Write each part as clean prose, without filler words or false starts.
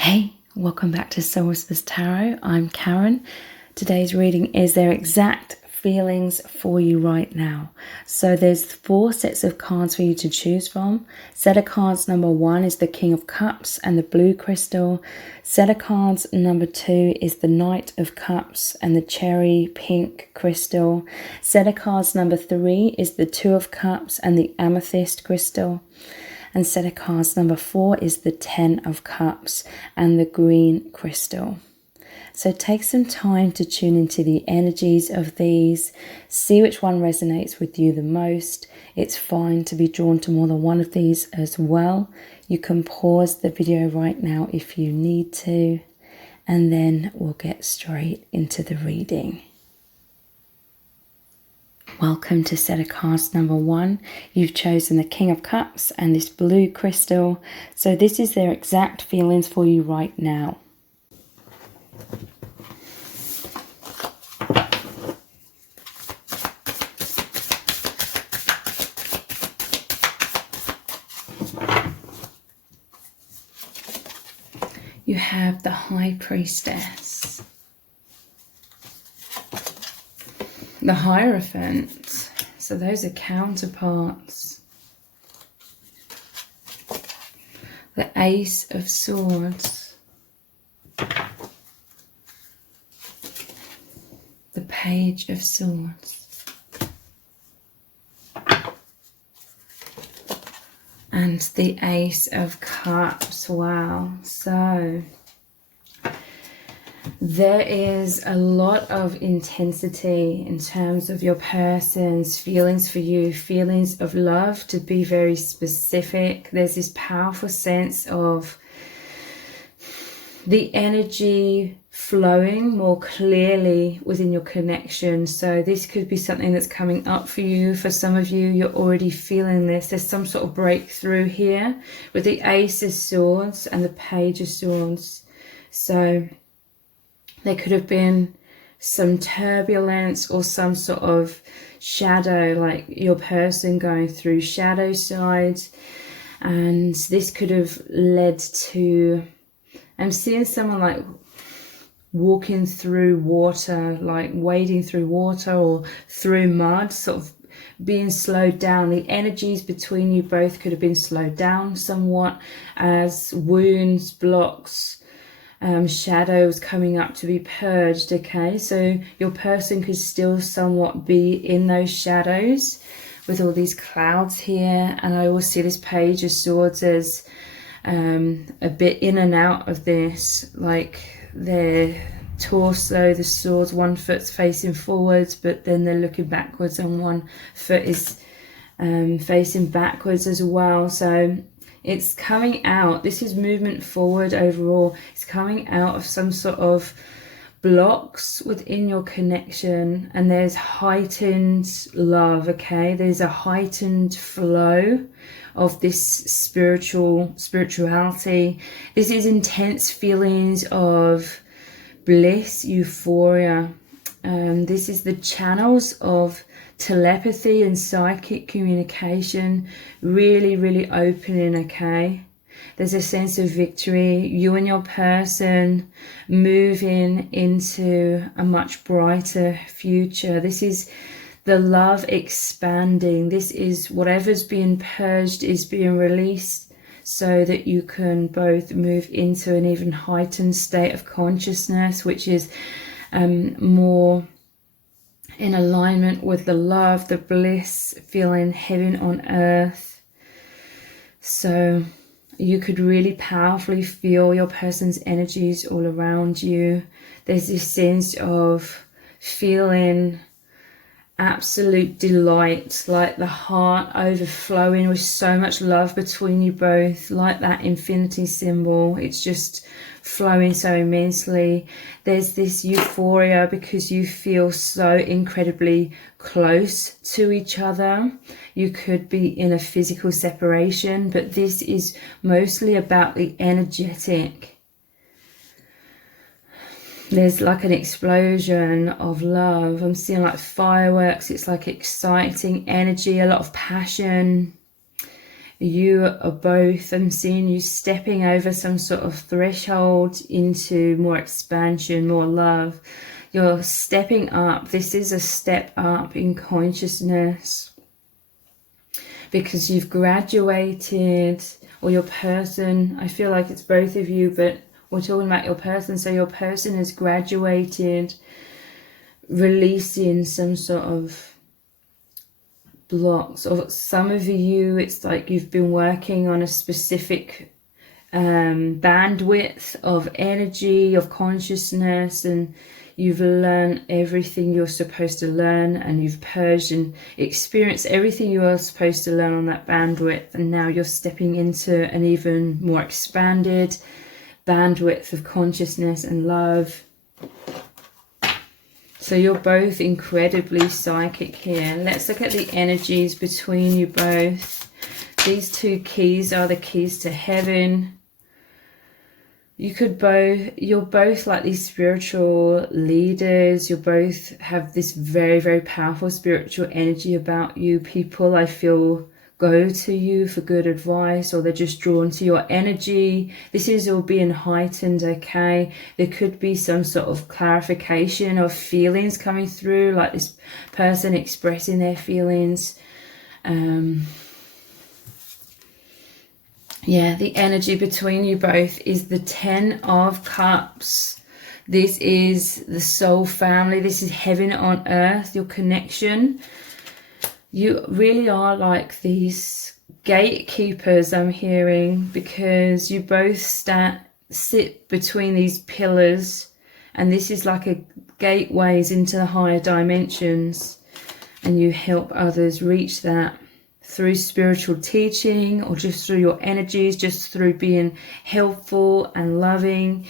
Hey, welcome back to Soul Whispers Tarot. I'm Karen. Today's reading is their exact feelings for you right now. So there's 4 sets of cards for you to choose from. Set of cards number 1 is the King of Cups and the blue crystal. Set of cards number 2 is the Knight of Cups and the cherry pink crystal. Set of cards number 3 is the Two of Cups and the amethyst crystal. And set of cards number 4 is the Ten of Cups and the green crystal. So take some time to tune into the energies of these. See which one resonates with you the most. It's fine to be drawn to more than one of these as well. You can pause the video right now if you need to. And then we'll get straight into the reading. Welcome to set of cards number 1. You've chosen the King of Cups and this blue crystal. So this is their exact feelings for you right now. You have the High Priestess. The Hierophant, so those are counterparts. The Ace of Swords. The Page of Swords. And the Ace of Cups. Wow, so there is a lot of intensity in terms of your person's feelings for you, feelings of love, to be very specific. There's this powerful sense of the energy flowing more clearly within your connection. So this could be something that's coming up for you. For some of you, you're already feeling this. There's some sort of breakthrough here with the Ace of Swords and the Page of Swords. So there could have been some turbulence or some sort of shadow, like your person going through shadow sides. And this could have led to, I'm seeing someone like walking through water, like wading through water or through mud, sort of being slowed down. The energies between you both could have been slowed down somewhat as wounds, blocks, shadows coming up to be purged. Okay, so your person could still somewhat be in those shadows with all these clouds here. And I always see this Page of Swords as a bit in and out of this, like their torso, the swords, one foot's facing forwards, but then they're looking backwards and one foot is facing backwards as well. So it's coming out, this is movement forward overall. It's coming out of some sort of blocks within your connection, and there's heightened love. Okay, there's a heightened flow of this spirituality. This is intense feelings of bliss, euphoria. This is the channels of telepathy and psychic communication really opening. Okay, there's a sense of victory, you and your person moving into a much brighter future. This is the love expanding. This is whatever's being purged is being released so that you can both move into an even heightened state of consciousness, which is more in alignment with the love, the bliss, feeling heaven on earth. So you could really powerfully feel your person's energies all around you. There's this sense of feeling absolute delight, like the heart overflowing with so much love between you both, like that infinity symbol. It's just flowing so immensely. There's this euphoria because you feel so incredibly close to each other. You could be in a physical separation, but this is mostly about the energetic. There's like an explosion of love. I'm seeing like fireworks. It's like exciting energy, a lot of passion. You are both, I'm seeing you stepping over some sort of threshold into more expansion, more love. You're stepping up. This is a step up in consciousness because you've graduated, or your person, I feel like it's both of you, but we're talking about your person. So your person has graduated, releasing some sort of blocks. Or some of you, it's like you've been working on a specific bandwidth of energy, of consciousness, and you've learned everything you're supposed to learn, and you've purged and experienced everything you are supposed to learn on that bandwidth, and now you're stepping into an even more expanded bandwidth of consciousness and love. So you're both incredibly psychic here. Let's look at the energies between you both. These two keys are the keys to heaven. You're both like these spiritual leaders. You both have this very, very powerful spiritual energy about you. People, I feel, go to you for good advice, or they're just drawn to your energy. This is all being heightened, okay? There could be some sort of clarification of feelings coming through, like this person expressing their feelings. Yeah, the energy between you both is the 10 of Cups. This is the soul family. This is heaven on earth, your connection. You really are like these gatekeepers, I'm hearing, because you both sit between these pillars, and this is like a gateways into the higher dimensions, and you help others reach that through spiritual teaching, or just through your energies, just through being helpful and loving.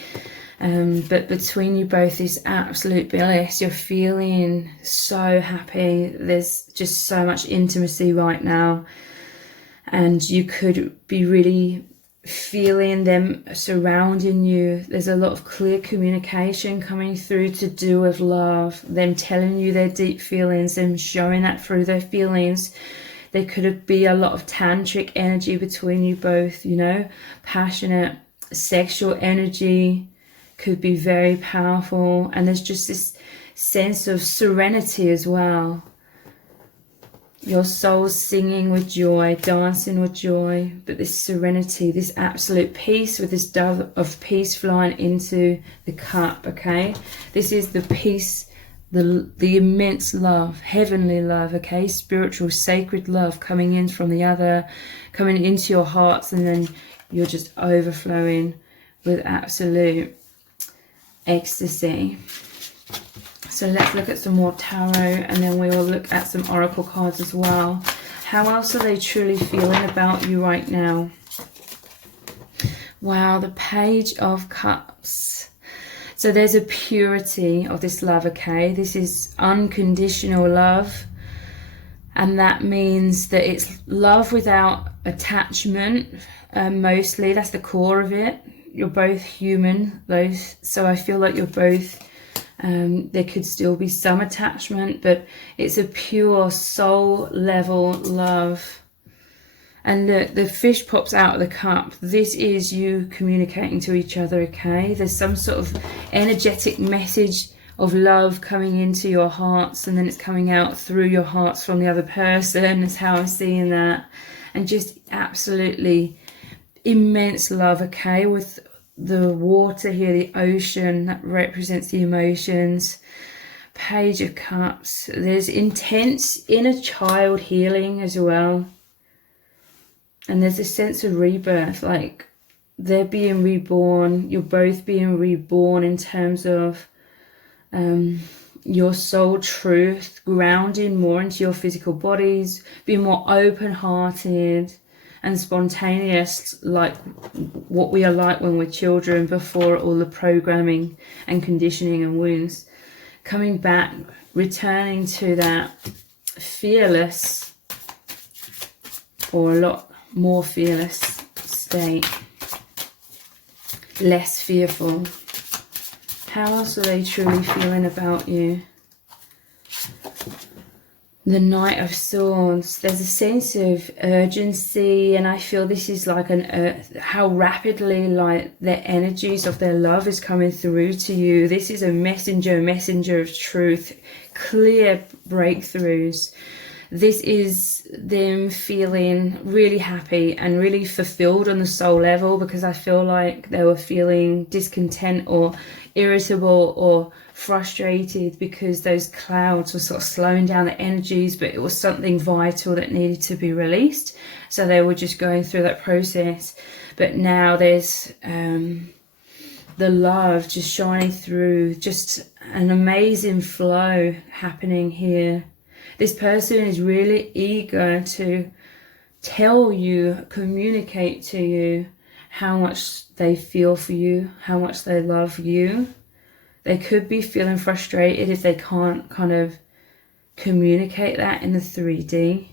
But between you both is absolute bliss. You're feeling so happy. There's just so much intimacy right now, and you could be really feeling them surrounding you. There's a lot of clear communication coming through to do with love, them telling you their deep feelings, them showing that through their feelings. There could be a lot of tantric energy between you both, you know, passionate sexual energy could be very powerful. And there's just this sense of serenity as well. Your soul's singing with joy, dancing with joy, but this serenity, this absolute peace, with this dove of peace flying into the cup, okay? This is the peace, the immense love, heavenly love, okay? Spiritual, sacred love coming in from the other, coming into your hearts, and then you're just overflowing with absolute ecstasy. So let's look at some more tarot, and then we will look at some oracle cards as well. How else are they truly feeling about you right now? Wow, the Page of Cups. So there's a purity of this love, okay? This is unconditional love. And that means that it's love without attachment, mostly. That's the core of it. You're both human, though. So I feel like you're both... there could still be some attachment, but it's a pure soul level love. And the fish pops out of the cup. This is you communicating to each other, okay? There's some sort of energetic message of love coming into your hearts, and then it's coming out through your hearts from the other person. Is how I'm seeing that. And just absolutely immense love, okay? With the water here, the ocean, that represents the emotions. Page of Cups. There's intense inner child healing as well. And there's a sense of rebirth, like they're being reborn. You're both being reborn in terms of your soul truth, grounding more into your physical bodies, being more open-hearted and spontaneous, like what we are like when we're children, before all the programming and conditioning and wounds. Coming back, returning to that fearless, or a lot more fearless state, less fearful. How else are they truly feeling about you? the Knight of Swords, there's a sense of urgency, and I feel this is like how rapidly like the energies of their love is coming through to you. This is a messenger of truth, clear breakthroughs. This is them feeling really happy and really fulfilled on the soul level, because I feel like they were feeling discontent or irritable or frustrated because those clouds were sort of slowing down the energies, but it was something vital that needed to be released. So they were just going through that process. But now there's the love just shining through, just an amazing flow happening here. This person is really eager to tell you, communicate to you how much they feel for you, how much they love you. They could be feeling frustrated if they can't kind of communicate that in the 3D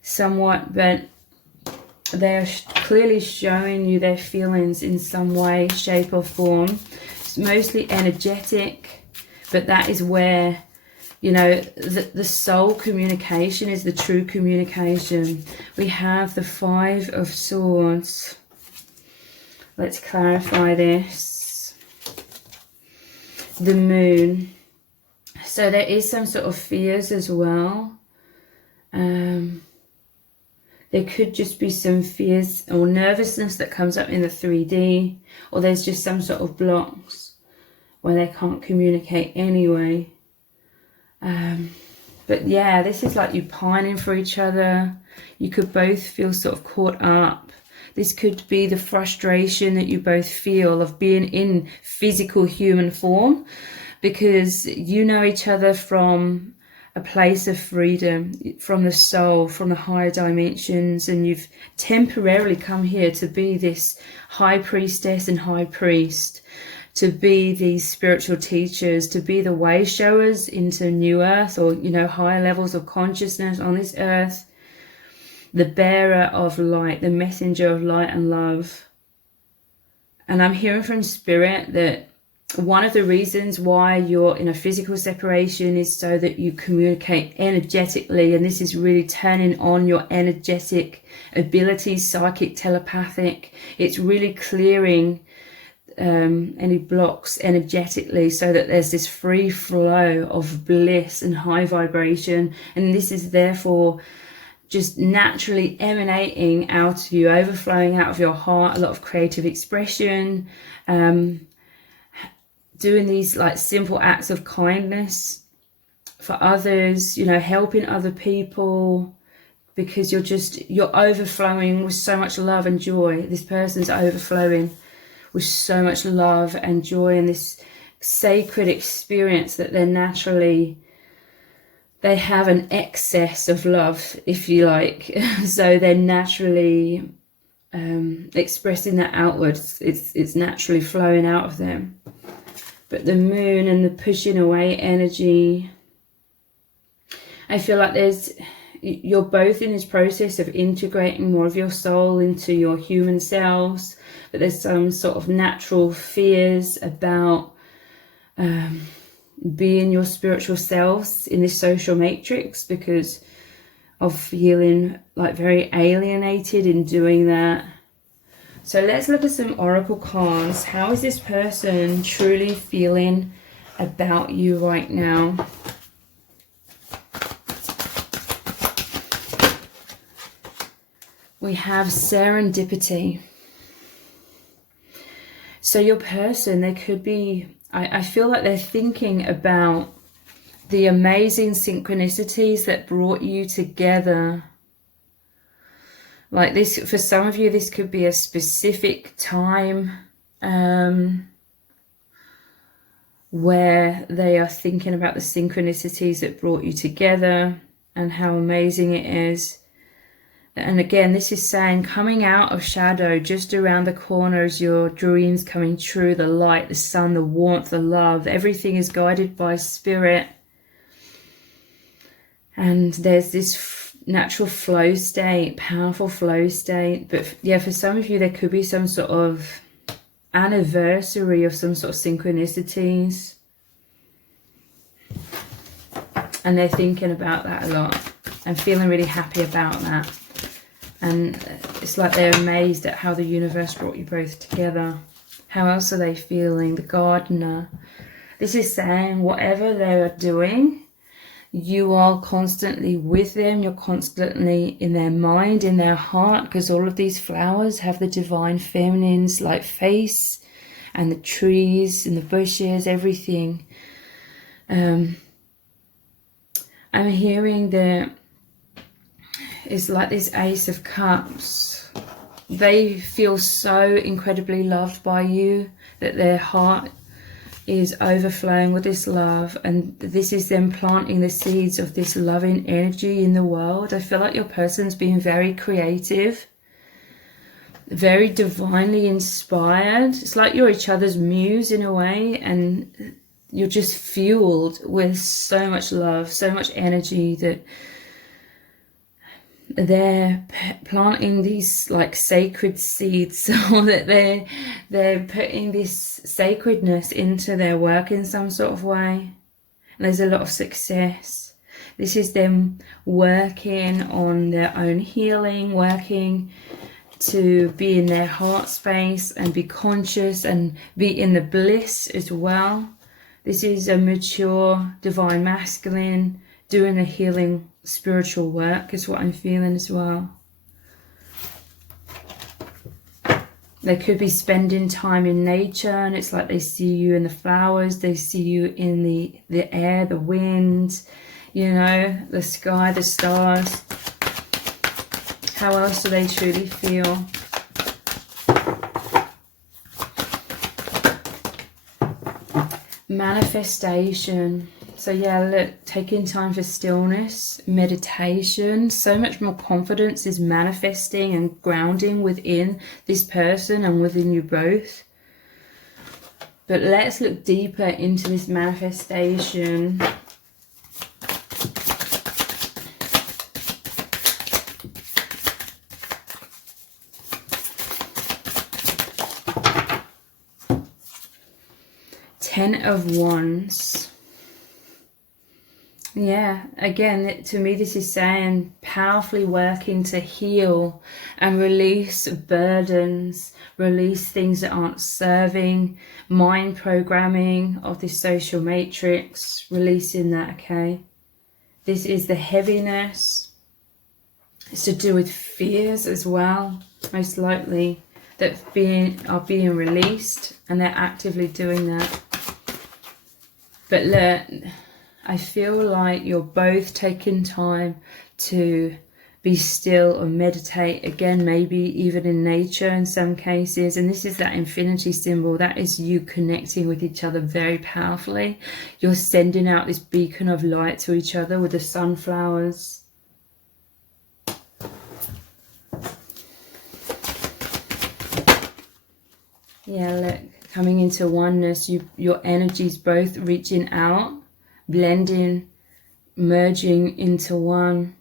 somewhat, but they're clearly showing you their feelings in some way, shape or form. It's mostly energetic, but that is where, you know, the soul communication is the true communication. We have the 5 of Swords. Let's clarify this. The Moon. So there is some sort of fears as well. There could just be some fears or nervousness that comes up in the 3D, or there's just some sort of blocks where they can't communicate anyway. But yeah, this is like you pining for each other. You could both feel sort of caught up. This could be the frustration that you both feel of being in physical human form, because you know each other from a place of freedom, from the soul, from the higher dimensions, and you've temporarily come here to be this high priestess and high priest, to be these spiritual teachers, to be the way showers into new earth, or, you know, higher levels of consciousness on this earth. The bearer of light, the messenger of light and love. And I'm hearing from Spirit that one of the reasons why you're in a physical separation is so that you communicate energetically, and this is really turning on your energetic abilities, psychic, telepathic. It's really clearing any blocks energetically, so that there's this free flow of bliss and high vibration, and this is therefore just naturally emanating out of you, overflowing out of your heart, a lot of creative expression, doing these like simple acts of kindness for others, you know, helping other people, because you're overflowing with so much love and joy. This person's overflowing with so much love and joy, and this sacred experience that they have an excess of love, if you like. So they're naturally expressing that outwards. It's naturally flowing out of them. But the Moon and the pushing away energy, I feel like you're both in this process of integrating more of your soul into your human selves, but there's some sort of natural fears about being your spiritual selves in this social matrix, because of feeling like very alienated in doing that. So let's look at some oracle cards. How is this person truly feeling about you right now? We have serendipity. So your person, they could be, I feel like they're thinking about the amazing synchronicities that brought you together. Like this, for some of you, this could be a specific time where they are thinking about the synchronicities that brought you together and how amazing it is. And again, this is saying coming out of shadow, just around the corner is your dreams coming true, the light, the sun, the warmth, the love. Everything is guided by Spirit. And there's this natural flow state, powerful flow state. But yeah, for some of you, there could be some sort of anniversary of some sort of synchronicities. And they're thinking about that a lot and feeling really happy about that. And it's like they're amazed at how the universe brought you both together. How else are they feeling? The gardener. This is saying whatever they are doing, you are constantly with them. You're constantly in their mind, in their heart, because all of these flowers have the divine feminines like face, and the trees and the bushes, everything. I'm hearing that it's like this Ace of Cups. They feel so incredibly loved by you that their heart is overflowing with this love, and this is them planting the seeds of this loving energy in the world. I feel like your person's being very creative, very divinely inspired. It's like you're each other's muse in a way, and you're just fueled with so much love, so much energy, that they're planting these like sacred seeds, so that they're putting this sacredness into their work in some sort of way. And there's a lot of success. This is them working on their own healing, working to be in their heart space and be conscious and be in the bliss as well. This is a mature divine masculine doing the healing spiritual work is what I'm feeling as well. They could be spending time in nature, and it's like they see you in the flowers, they see you in the air, the wind, you know, the sky, the stars. How else do they truly feel? Manifestation. So yeah, look, taking time for stillness, meditation, so much more confidence is manifesting and grounding within this person and within you both. But let's look deeper into this manifestation. Ten of Wands. Yeah, again, to me this is saying powerfully working to heal and release burdens, release things that aren't serving, mind programming of this social matrix, releasing that, okay? This is the heaviness. It's to do with fears as well, most likely, that are being released, and they're actively doing that. But look, I feel like you're both taking time to be still or meditate, again, maybe even in nature in some cases. And this is that infinity symbol. That is you connecting with each other very powerfully. You're sending out this beacon of light to each other with the sunflowers. Yeah, look, coming into oneness, your energies both reaching out, blending, merging into one.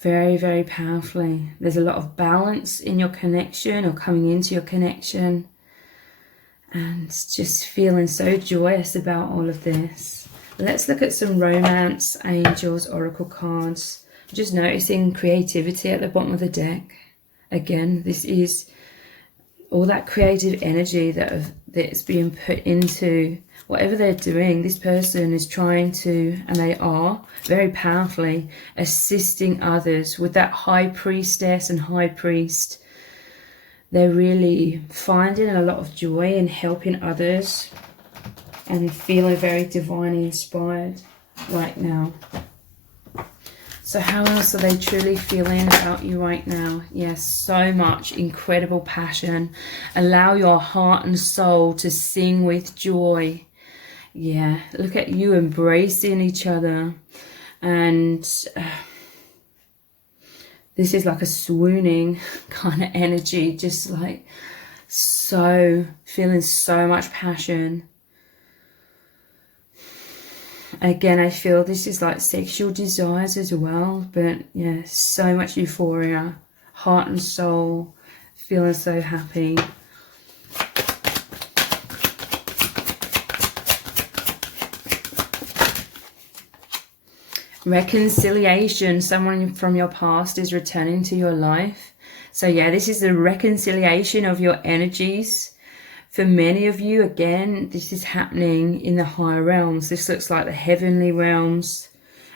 Very, very powerfully. There's a lot of balance in your connection or coming into your connection. And just feeling so joyous about all of this. Let's look at some romance, angels, oracle cards. Just noticing creativity at the bottom of the deck. Again, this is all that creative energy that's being put into whatever they're doing. This person is trying to, and they are very powerfully assisting others with that high priestess and high priest. They're really finding a lot of joy in helping others and feeling very divinely inspired right now. So how else are they truly feeling about you right now? Yes, so much incredible passion. Allow your heart and soul to sing with joy. Yeah, look at you embracing each other. And this is like a swooning kind of energy. Just like so, feeling so much passion. Again, I feel this is like sexual desires as well, but yeah, so much euphoria, heart and soul, feeling so happy. Reconciliation. Someone from your past is returning to your life. So yeah, this is the reconciliation of your energies. For many of you, again, this is happening in the higher realms. This looks like the heavenly realms.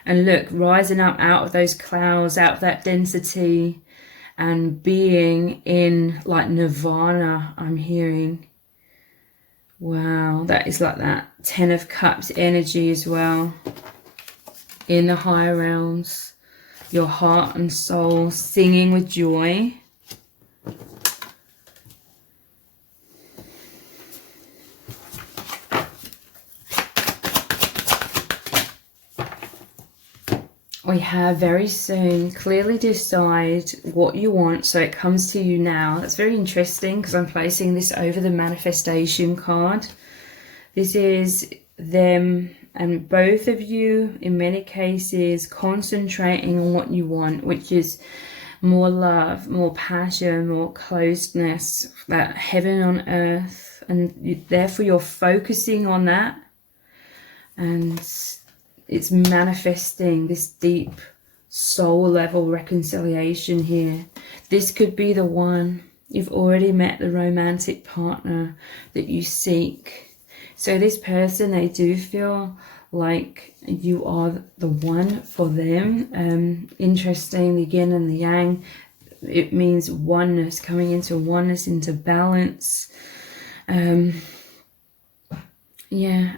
And look, rising up out of those clouds, out of that density, and being in like nirvana, I'm hearing. Wow, that is like that 10 of Cups energy as well. In the higher realms, your heart and soul singing with joy. We have very soon, clearly decide what you want so it comes to you now. That's very interesting because I'm placing this over the manifestation card. This is them and both of you, in many cases, concentrating on what you want, which is more love, more passion, more closeness, that heaven on earth. And therefore you're focusing on that. And it's manifesting this deep soul level reconciliation here. This could be the one. You've already met the romantic partner that you seek. So this person, they do feel like you are the one for them. Interesting, the yin and the yang. It means oneness, coming into oneness, into balance. Yeah,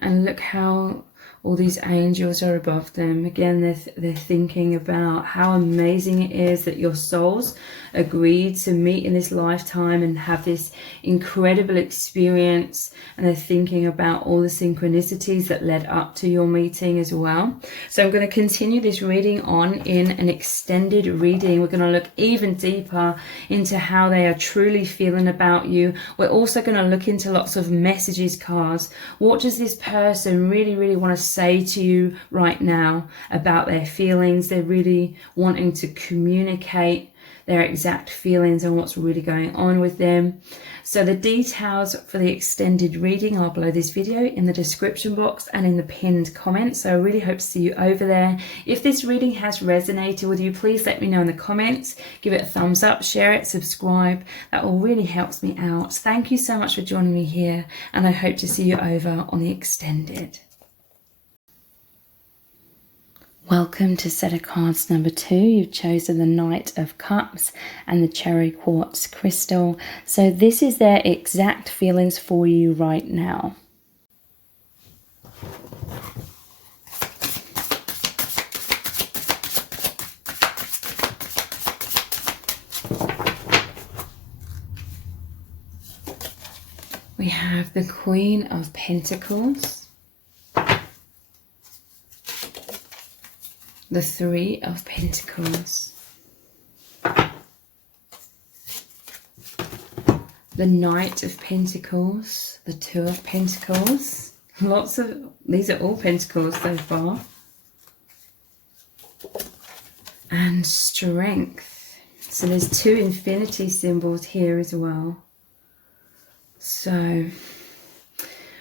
and look how all these angels are above them. Again, they're thinking about how amazing it is that your souls agreed to meet in this lifetime and have this incredible experience. And they're thinking about all the synchronicities that led up to your meeting as well. So I'm going to continue this reading on in an extended reading. We're going to look even deeper into how they are truly feeling about you. We're also going to look into lots of messages cards. What does this person really, really want to say to you right now about their feelings? They're really wanting to communicate their exact feelings and what's really going on with them. So the details for the extended reading are below this video in the description box and in the pinned comment. So I really hope to see you over there. If this reading has resonated with you, please let me know in the comments. Give it a thumbs up, share it, subscribe. That all really helps me out. Thank you so much for joining me here, and I hope to see you over on the extended. Welcome to set of cards number 2. You've chosen the Knight of Cups and the Cherry Quartz Crystal. So this is their exact feelings for you right now. We have the Queen of Pentacles, the Three of Pentacles, the Knight of Pentacles, the Two of Pentacles. These are all Pentacles so far. And Strength. So there's 2 infinity symbols here as well. So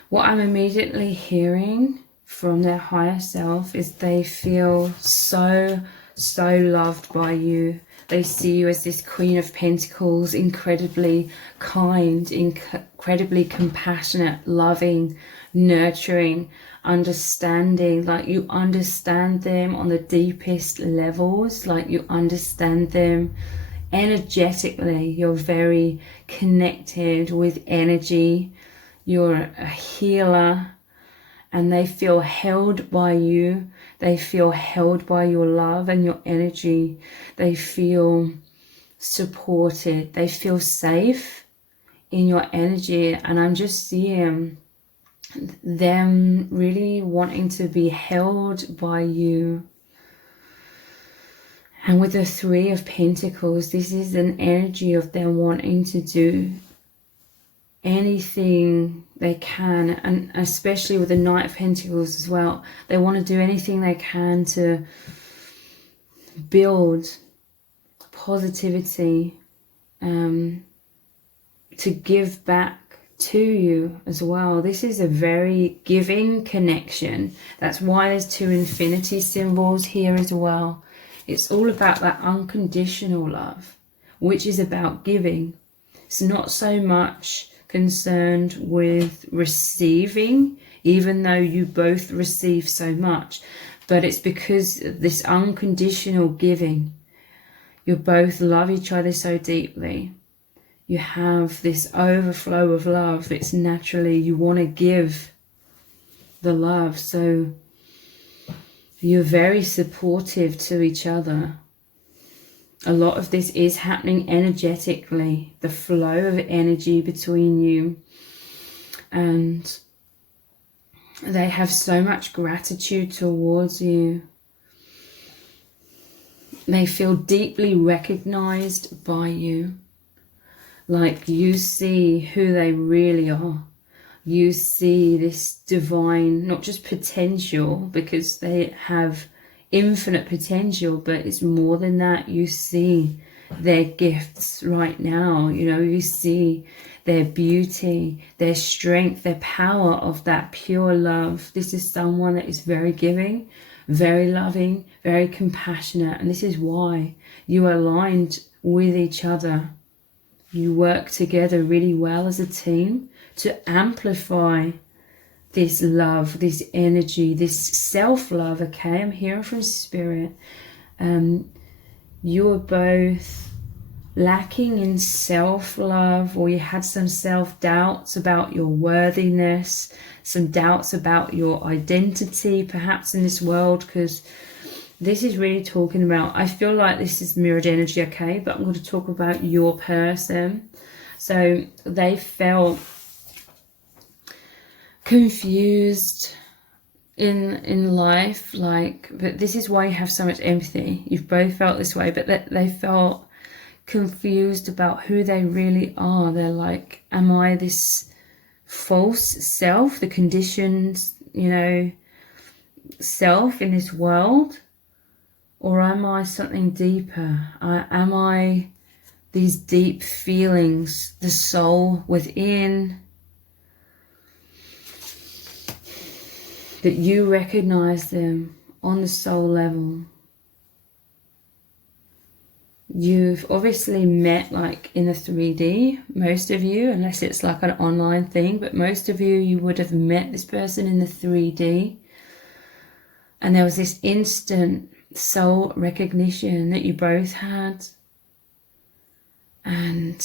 what I'm immediately hearing from their higher self is they feel so loved by you. They see you as this Queen of Pentacles, incredibly kind, incredibly compassionate, loving, nurturing, understanding. Like you understand them on the deepest levels, like you understand them energetically. You're very connected with energy. You're a healer. And they feel held by you. They feel held by your love and your energy. They feel supported. They feel safe in your energy. And I'm just seeing them really wanting to be held by you. And with the Three of Pentacles, this is an energy of them wanting to do anything they can, and especially with the Knight of Pentacles as well. They want to do anything they can to build positivity, to give back to you as well. This is a very giving connection. That's why there's two infinity symbols here as well. It's all about that unconditional love, which is about giving. It's not so much concerned with receiving, even though you both receive so much, but it's because this unconditional giving. You both love each other so deeply. You have this overflow of love. It's naturally, you want to give the love. So you're very supportive to each other. A lot of this is happening energetically, the flow of energy between you. And they have so much gratitude towards you. They feel deeply recognized by you. Like you see who they really are. You see this divine, not just potential, because they have infinite potential, but it's more than that. You see their gifts right now. You know, you see their beauty, their strength, their power of that pure love. This is someone that is very giving, very loving, very compassionate. And this is why you are aligned with each other. You work together really well as a team to amplify this love, this energy, this self-love, okay? I'm hearing from Spirit. You're both lacking in self-love, or you had some self-doubts about your worthiness, some doubts about your identity, perhaps in this world, because this is really talking about, I feel like this is mirrored energy, okay? But I'm going to talk about your person. So they felt confused in life, like, but this is why you have so much empathy. You've both felt this way, but they felt confused about who they really are. They're like, am I this false self, the conditioned, you know, self in this world? Or am I something deeper? Am I these deep feelings, the soul within, that you recognize them on the soul level? You've obviously met like in the 3D, most of you, unless it's like an online thing, but most of you would have met this person in the 3D. And there was this instant soul recognition that you both had. And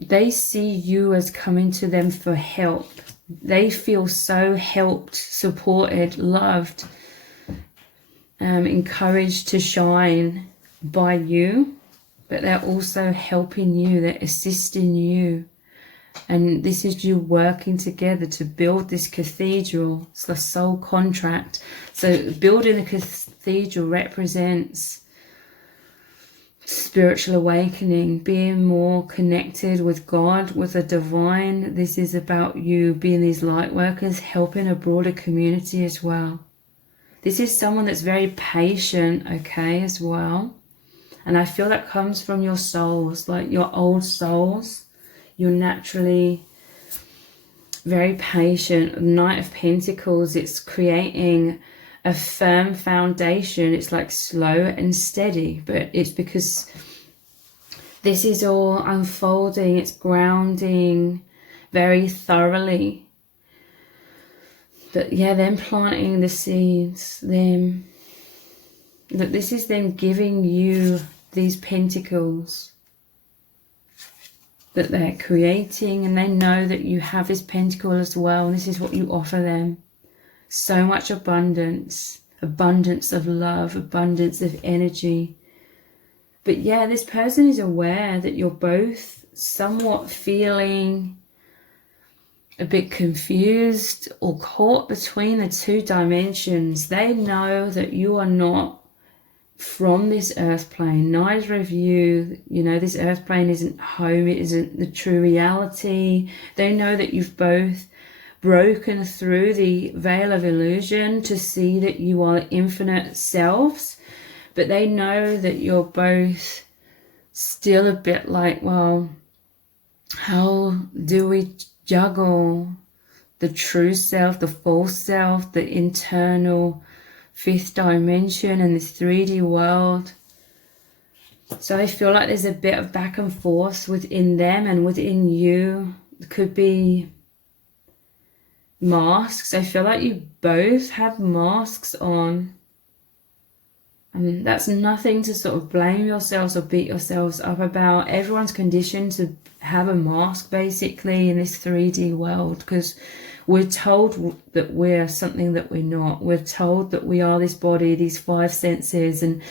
they see you as coming to them for help. They feel so helped, supported, loved, encouraged to shine by you, but they're also helping you, they're assisting you. And this is you working together to build this cathedral. It's the soul contract. So building a cathedral represents spiritual awakening, being more connected with God, with the divine. This is about you being these light workers, helping a broader community as well. This is someone that's very patient, okay, as well. And I feel that comes from your souls, like your old souls. You're naturally very patient. Knight of Pentacles, it's creating a firm foundation. It's like slow and steady, but it's because this is all unfolding. It's grounding very thoroughly. But yeah, them planting the seeds, them, that this is them giving you these pentacles that they're creating, and they know that you have this pentacle as well, and this is what you offer them. So much abundance, abundance of love, abundance of energy. But yeah, this person is aware that you're both somewhat feeling a bit confused or caught between the two dimensions. They know that you are not from this earth plane. Neither of you, you know, this earth plane isn't home, it isn't the true reality. They know that you've both broken through the veil of illusion to see that you are infinite selves, but they know that you're both still a bit like, well, How do we juggle the true self, the false self, the internal fifth dimension and this 3D world? So I feel like there's a bit of back and forth within them and within you. It could be masks. I feel like you both have masks on. And that's nothing to sort of blame yourselves or beat yourselves up about. Everyone's conditioned to have a mask basically in this 3D world, because we're told that we're something that we're not. We're told that we are this body, these 5 senses, and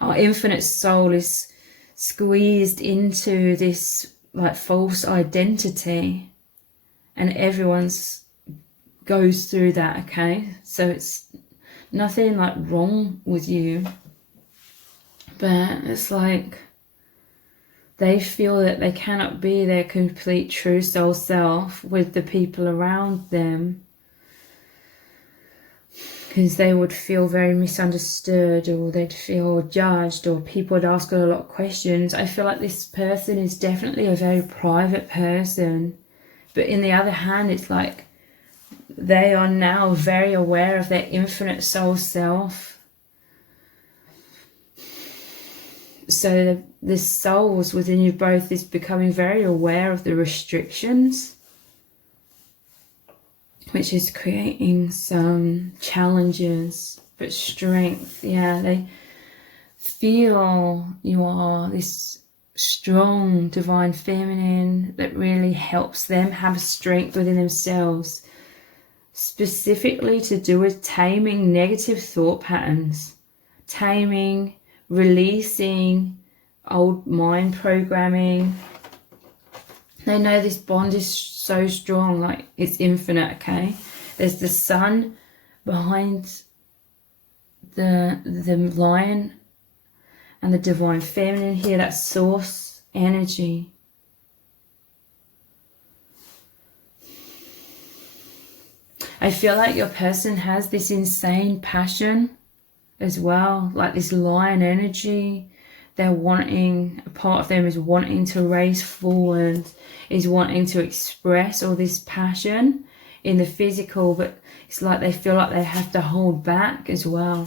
our infinite soul is squeezed into this like false identity, and everyone's goes through that, okay? So it's nothing like wrong with you, but it's like they feel that they cannot be their complete true soul self with the people around them, because they would feel very misunderstood, or they'd feel judged, or people would ask a lot of questions. I feel like this person is definitely a very private person, but in the other hand, it's like they are now very aware of their infinite soul self. So the souls within you both is becoming very aware of the restrictions, which is creating some challenges, but strength. Yeah, they feel you are this strong divine feminine that really helps them have strength within themselves, specifically to do with taming negative thought patterns, taming, releasing old mind programming. They know this bond is so strong, like it's infinite, okay? There's the sun behind the lion and the divine feminine here, that source energy. I feel like your person has this insane passion as well, like this lion energy. They're wanting, a part of them is wanting to race forward, is wanting to express all this passion in the physical, but it's like they feel like they have to hold back as well,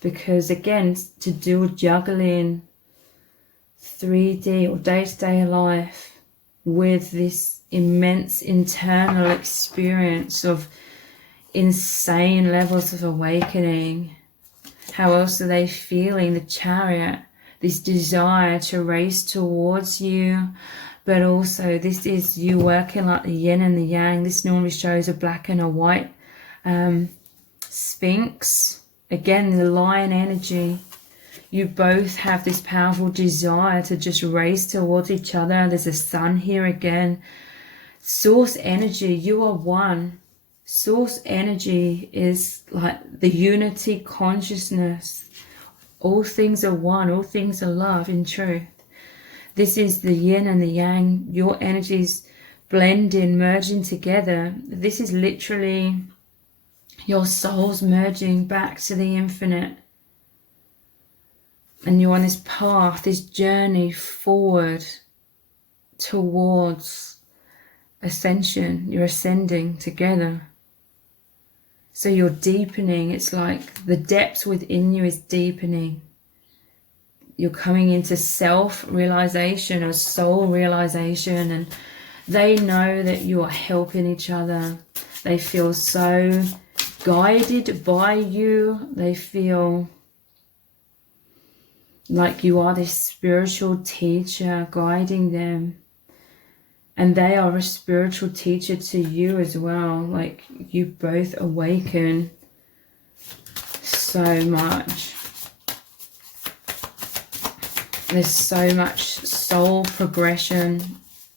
because again, to do juggling 3D or day-to-day life with this immense internal experience of insane levels of awakening. How else are they feeling? The Chariot, this desire to race towards you, but also this is you working like the yin and the yang. This normally shows a black and a white Sphinx. Again, the lion energy. You both have this powerful desire to just race towards each other. There's a sun here again. Source energy, you are one. Source energy is like the unity consciousness. All things are one, all things are love in truth. This is the yin and the yang. Your energies blending, merging together. This is literally your souls merging back to the infinite. And you're on this path, this journey forward towards ascension. You're ascending together. So you're deepening. It's like the depths within you is deepening. You're coming into self-realization or soul realization, and they know that you are helping each other. They feel so guided by you. They feel like you are this spiritual teacher guiding them. And they are a spiritual teacher to you as well. Like you both awaken so much. There's so much soul progression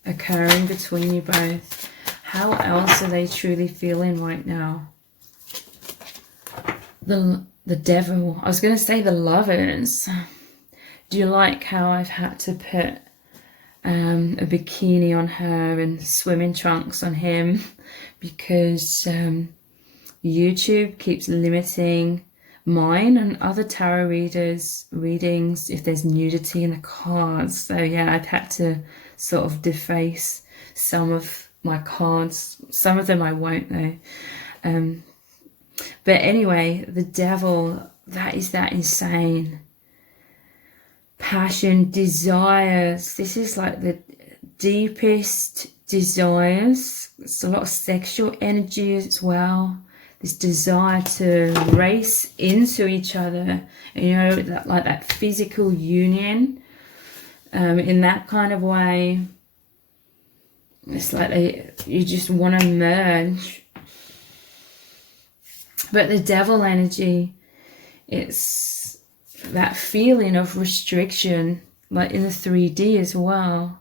occurring between you both. How else are they truly feeling right now? The devil. I was going to say the Lovers. Do you like how I've had to put a bikini on her and swimming trunks on him? Because YouTube keeps limiting mine and other tarot readings if there's nudity in the cards. So yeah, I've had to sort of deface some of my cards. Some of them I won't though. But anyway, the devil, that is that insane passion, desires. This is like the deepest desires. It's a lot of sexual energy as well. This desire to race into each other, that, like that physical union, in that kind of way. It's like you just want to merge. But the devil energy, it's that feeling of restriction, like in the 3D as well.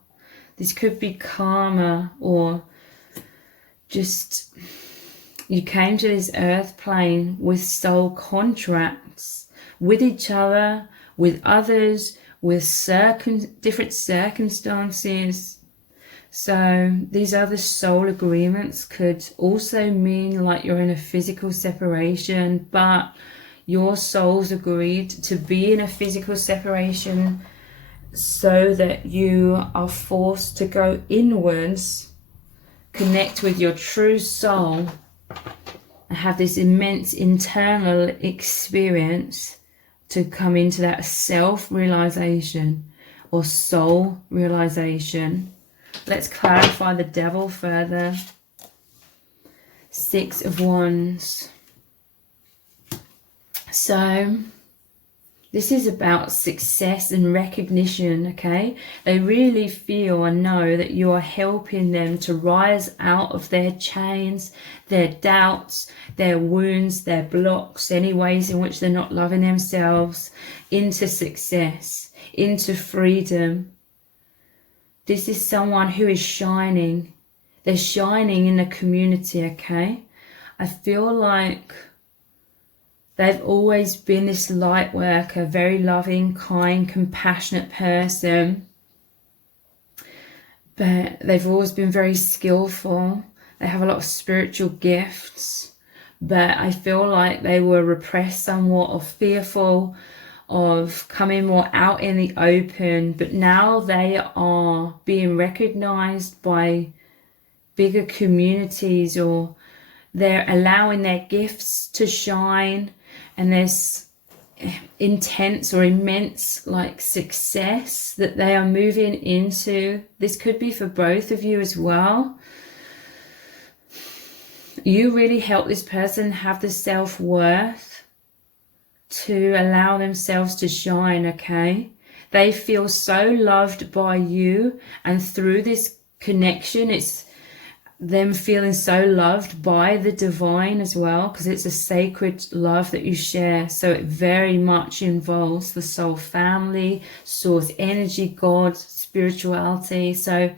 This could be karma, or just you came to this earth plane with soul contracts with each other, with others, with different circumstances. So these other soul agreements could also mean like you're in a physical separation, but your souls agreed to be in a physical separation so that you are forced to go inwards, connect with your true soul, and have this immense internal experience to come into that self-realization or soul realization. Let's clarify the devil further. 6 of Wands. So this is about success and recognition, okay? They really feel and know that you are helping them to rise out of their chains, their doubts, their wounds, their blocks, any ways in which they're not loving themselves, into success, into freedom. This is someone who is shining. They're shining in the community, okay? I feel like they've always been this light worker, very loving, kind, compassionate person. But they've always been very skillful. They have a lot of spiritual gifts. But I feel like they were repressed somewhat, or fearful of coming more out in the open. But now they are being recognized by bigger communities, or they're allowing their gifts to shine, and there's intense or immense like success that they are moving into. This could be for both of you as well. You really help this person have the self-worth to allow themselves to shine, okay? They feel so loved by you, and through this connection, it's them feeling so loved by the divine as well, because it's a sacred love that you share. So it very much involves the soul family, source energy, God, spirituality. So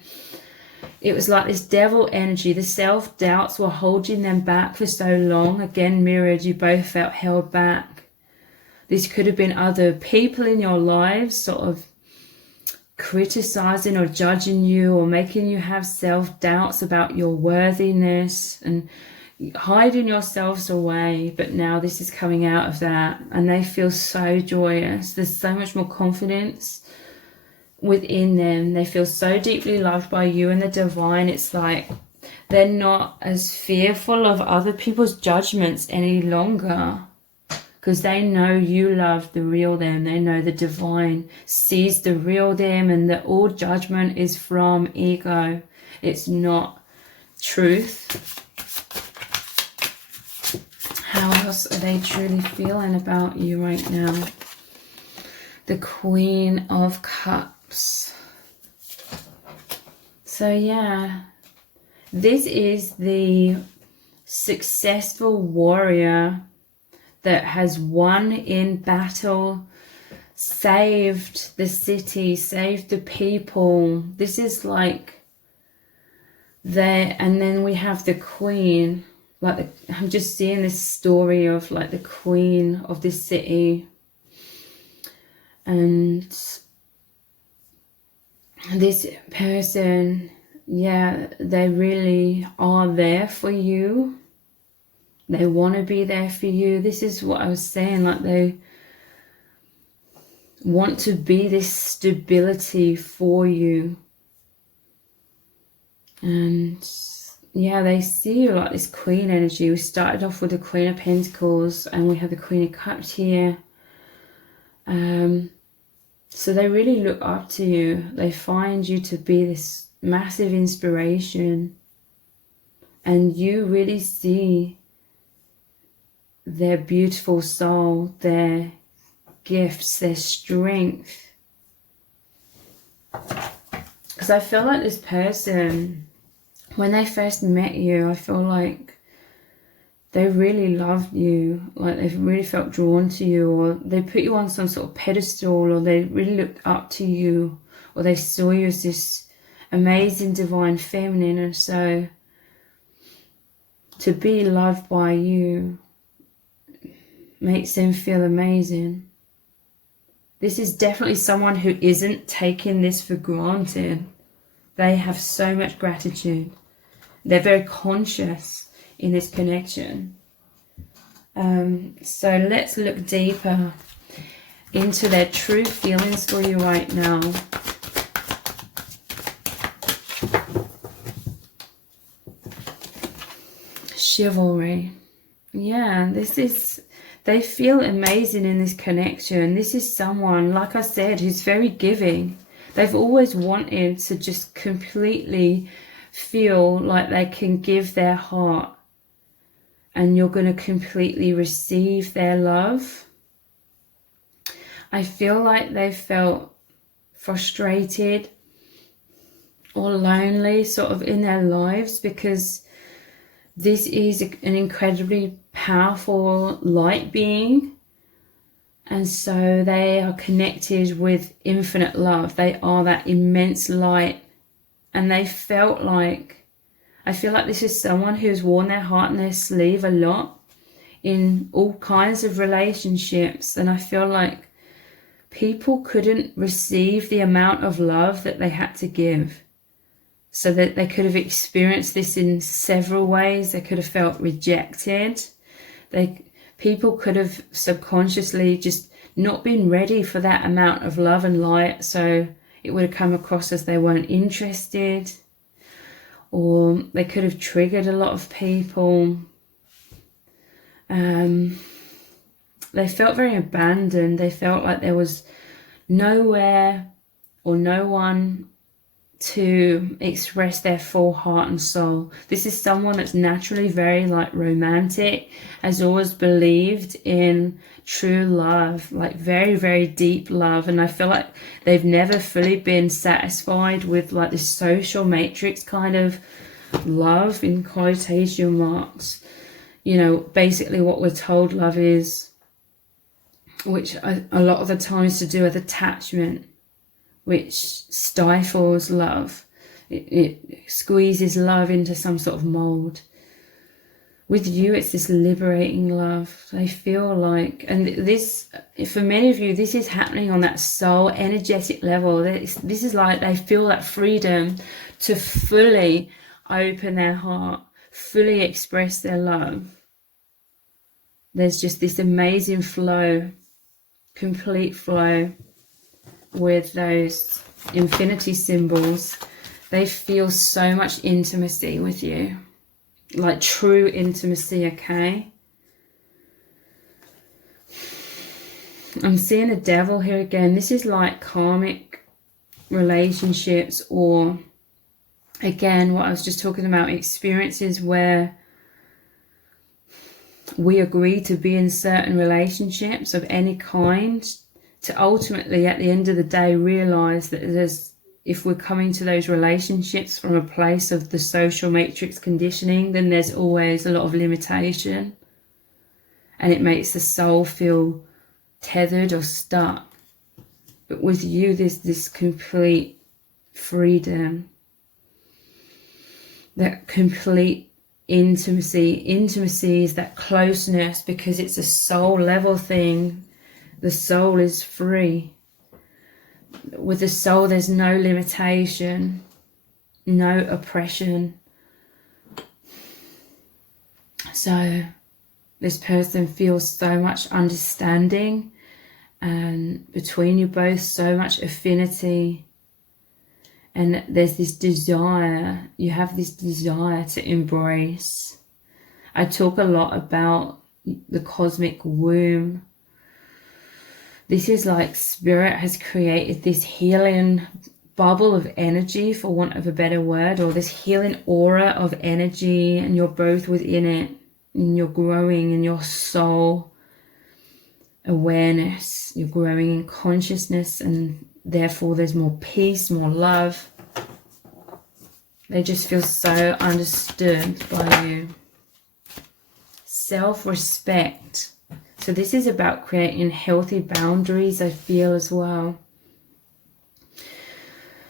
it was like this devil energy. The self-doubts were holding them back for so long. Again, mirrored, you both felt held back. This could have been other people in your lives sort of criticizing or judging you, or making you have self-doubts about your worthiness and hiding yourselves away. But now this is coming out of that, and they feel so joyous. There's so much more confidence within them. They feel so deeply loved by you and the divine. It's like they're not as fearful of other people's judgments any longer, because they know you love the real them. They know the divine sees the real them, and that all judgment is from ego. It's not truth. How else are they truly feeling about you right now? The Queen of Cups. So yeah, this is the successful warrior that has won in battle, saved the city, saved the people. This is like and then we have the Queen. Like I'm just seeing this story of like the Queen of this city, and this person, yeah, they really are there for you. They want to be there for you. This is what I was saying, like they want to be this stability for you. And yeah, they see you like this Queen energy. We started off with the Queen of Pentacles and we have the Queen of Cups here. So they really look up to you. They find you to be this massive inspiration. And you really see their beautiful soul, their gifts, their strength. Because I feel like this person, when they first met you, I feel like they really loved you, like they really felt drawn to you, or they put you on some sort of pedestal, or they really looked up to you, or they saw you as this amazing divine feminine. And so to be loved by you makes them feel amazing. This is definitely someone who isn't taking this for granted. They have so much gratitude. They're very conscious in this connection. So let's look deeper into their true feelings for you right now. Chivalry. Yeah, they feel amazing in this connection. This is someone, like I said, who's very giving. They've always wanted to just completely feel like they can give their heart, and you're going to completely receive their love. I feel like they felt frustrated or lonely sort of in their lives, because this is an incredibly powerful light being. And so they are connected with infinite love. They are that immense light. And they felt like, I feel like this is someone who's worn their heart on their sleeve a lot in all kinds of relationships. And I feel like people couldn't receive the amount of love that they had to give. So that they could have experienced this in several ways. They could have felt rejected. People could have subconsciously just not been ready for that amount of love and light. So it would have come across as they weren't interested. Or they could have triggered a lot of people. They felt very abandoned. They felt like there was nowhere or no one to express their full heart and soul. This is someone that's naturally very romantic, has always believed in true love, like very, very deep love. And I feel like they've never fully been satisfied with this social matrix kind of love, in quotation marks. You know, basically what we're told love is, which a lot of the time is to do with attachment, which stifles love. It squeezes love into some sort of mold. With you, it's this liberating love. They feel like, and this, for many of you, this is happening on that soul energetic level. This is like they feel that freedom to fully open their heart, fully express their love. There's just this amazing flow, complete flow with those infinity symbols. They feel so much intimacy with you, like true intimacy. Okay, I'm seeing the devil here again. This is like karmic relationships, or again what I was just talking about, experiences where we agree to be in certain relationships of any kind, to ultimately at the end of the day realize that if we're coming to those relationships from a place of the social matrix conditioning, then there's always a lot of limitation, and it makes the soul feel tethered or stuck. But with you, there's this complete freedom, that complete intimacy. Intimacy is that closeness, because it's a soul level thing. The soul is free. With the soul, there's no limitation, no oppression. So this person feels so much understanding, and between you both, so much affinity. And there's this desire, you have this desire to embrace. I talk a lot about the cosmic womb. This is like spirit has created this healing bubble of energy, for want of a better word, or this healing aura of energy, and you're both within it, and you're growing in your soul awareness, you're growing in consciousness, and therefore there's more peace, more love. They just feel so understood by you. Self-respect. So this is about creating healthy boundaries, I feel, as well.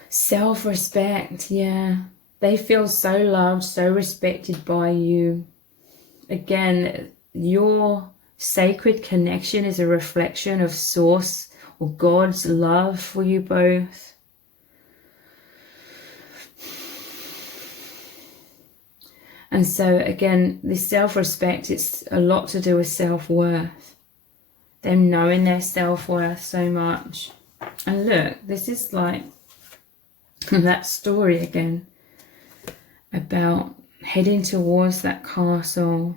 Self-respect, yeah. They feel so loved, so respected by you. Again, your sacred connection is a reflection of Source or God's love for you both. And so again, this self-respect, it's a lot to do with self-worth. Them knowing their self-worth so much. And look, this is like that story again about heading towards that castle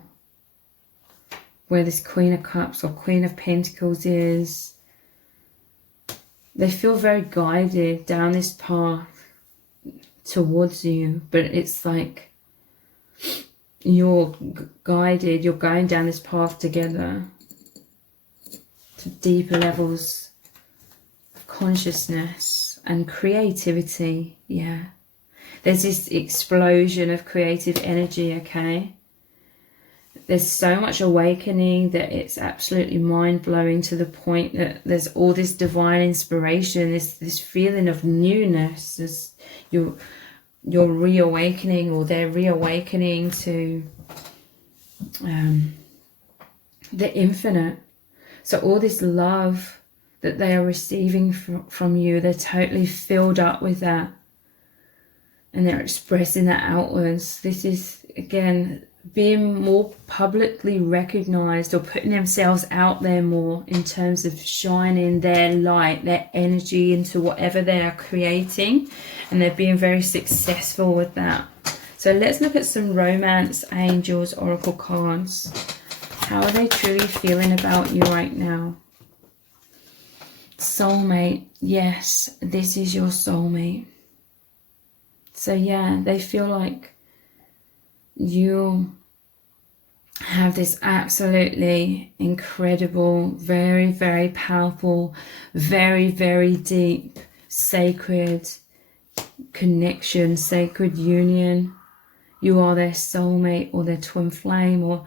where this Queen of Cups or Queen of Pentacles is. They feel very guided down this path towards you, but it's like you're guided, you're going down this path together to deeper levels of consciousness and creativity. Yeah, there's this explosion of creative energy, okay? There's so much awakening that it's absolutely mind-blowing, to the point that there's all this divine inspiration, this feeling of newness. There's, you're reawakening, or they're reawakening to the infinite. So all this love that they are receiving from you, they're totally filled up with that, and they're expressing that outwards. This is, again, being more publicly recognized, or putting themselves out there more in terms of shining their light, their energy into whatever they are creating, and they're being very successful with that. So let's look at some Romance Angels Oracle cards. How are they truly feeling about you right now? Soulmate. Yes, this is your soulmate. So yeah, they feel like you have this absolutely incredible, very, very powerful, very, very deep, sacred connection, sacred union. You are their soulmate, or their twin flame, or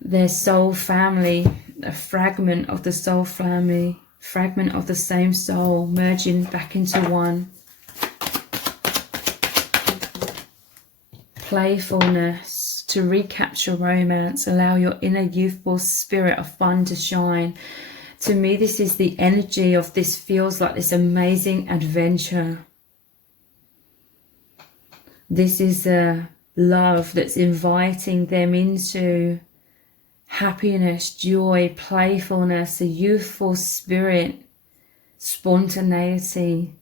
their soul family, a fragment of the soul family, fragment of the same soul, merging back into one. Playfulness, to recapture romance, allow your inner youthful spirit of fun to shine. To me, this is the energy of this, feels like this amazing adventure. This is a love that's inviting them into happiness, joy, playfulness, a youthful spirit, spontaneity,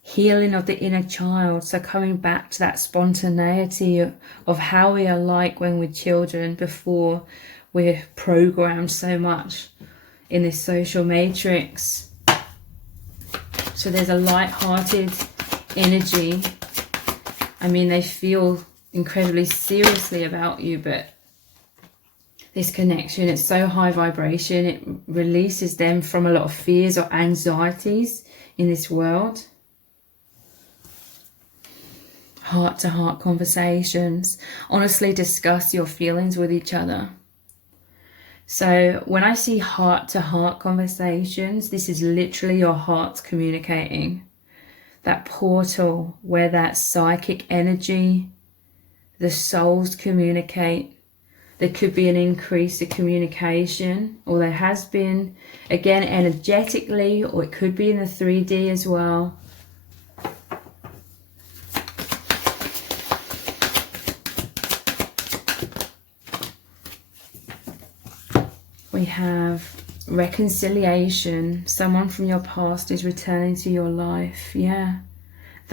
healing of the inner child. So coming back to that spontaneity of how we are like when we're children, before we're programmed so much in this social matrix. So there's a light-hearted energy. I mean, they feel incredibly seriously about you, but this connection, it's so high vibration, it releases them from a lot of fears or anxieties in this world. Heart-to-heart conversations. Honestly discuss your feelings with each other. So when I see heart-to-heart conversations, this is literally your hearts communicating. That portal where that psychic energy, the souls communicate. There could be an increase of communication, or there has been, again, energetically, or it could be in the 3D as well. We have reconciliation. Someone from your past is returning to your life. Yeah,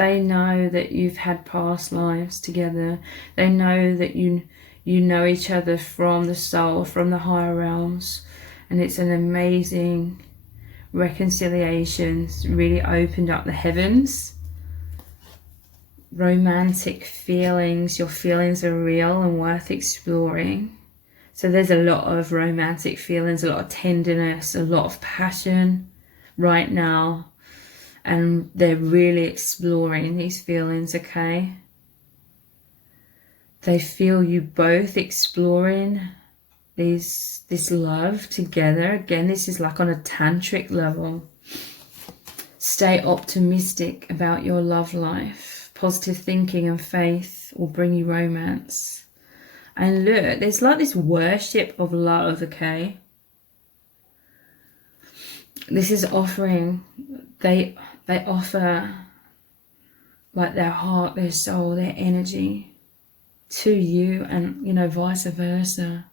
They know that you've had past lives together. They know that you know each other from the soul, from the higher realms. And it's an amazing reconciliation. It's really opened up the heavens. Romantic feelings. Your feelings are real and worth exploring. So there's a lot of romantic feelings, a lot of tenderness, a lot of passion right now. And they're really exploring these feelings, okay? They feel you both exploring this love together. Again, this is like on a tantric level. Stay optimistic about your love life. Positive thinking and faith will bring you romance. And look, there's like this worship of love, okay? This is offering, they offer like their heart, their soul, their energy to you, and you know, vice versa.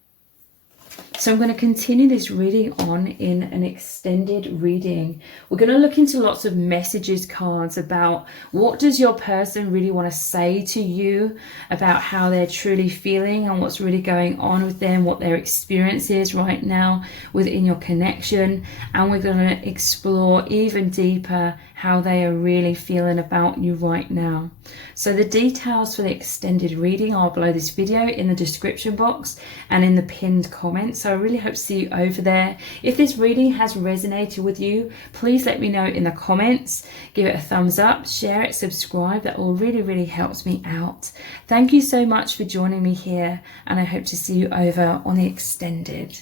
So I'm going to continue this reading on in an extended reading. We're going to look into lots of messages cards about what does your person really want to say to you, about how they're truly feeling and what's really going on with them, what their experience is right now within your connection. And we're going to explore even deeper how they are really feeling about you right now. So the details for the extended reading are below this video in the description box and in the pinned comments. So I really hope to see you over there. If this reading has resonated with you, please let me know in the comments. Give it a thumbs up, share it, subscribe. That all really helps me out. Thank you so much for joining me here, and I hope to see you over on the extended.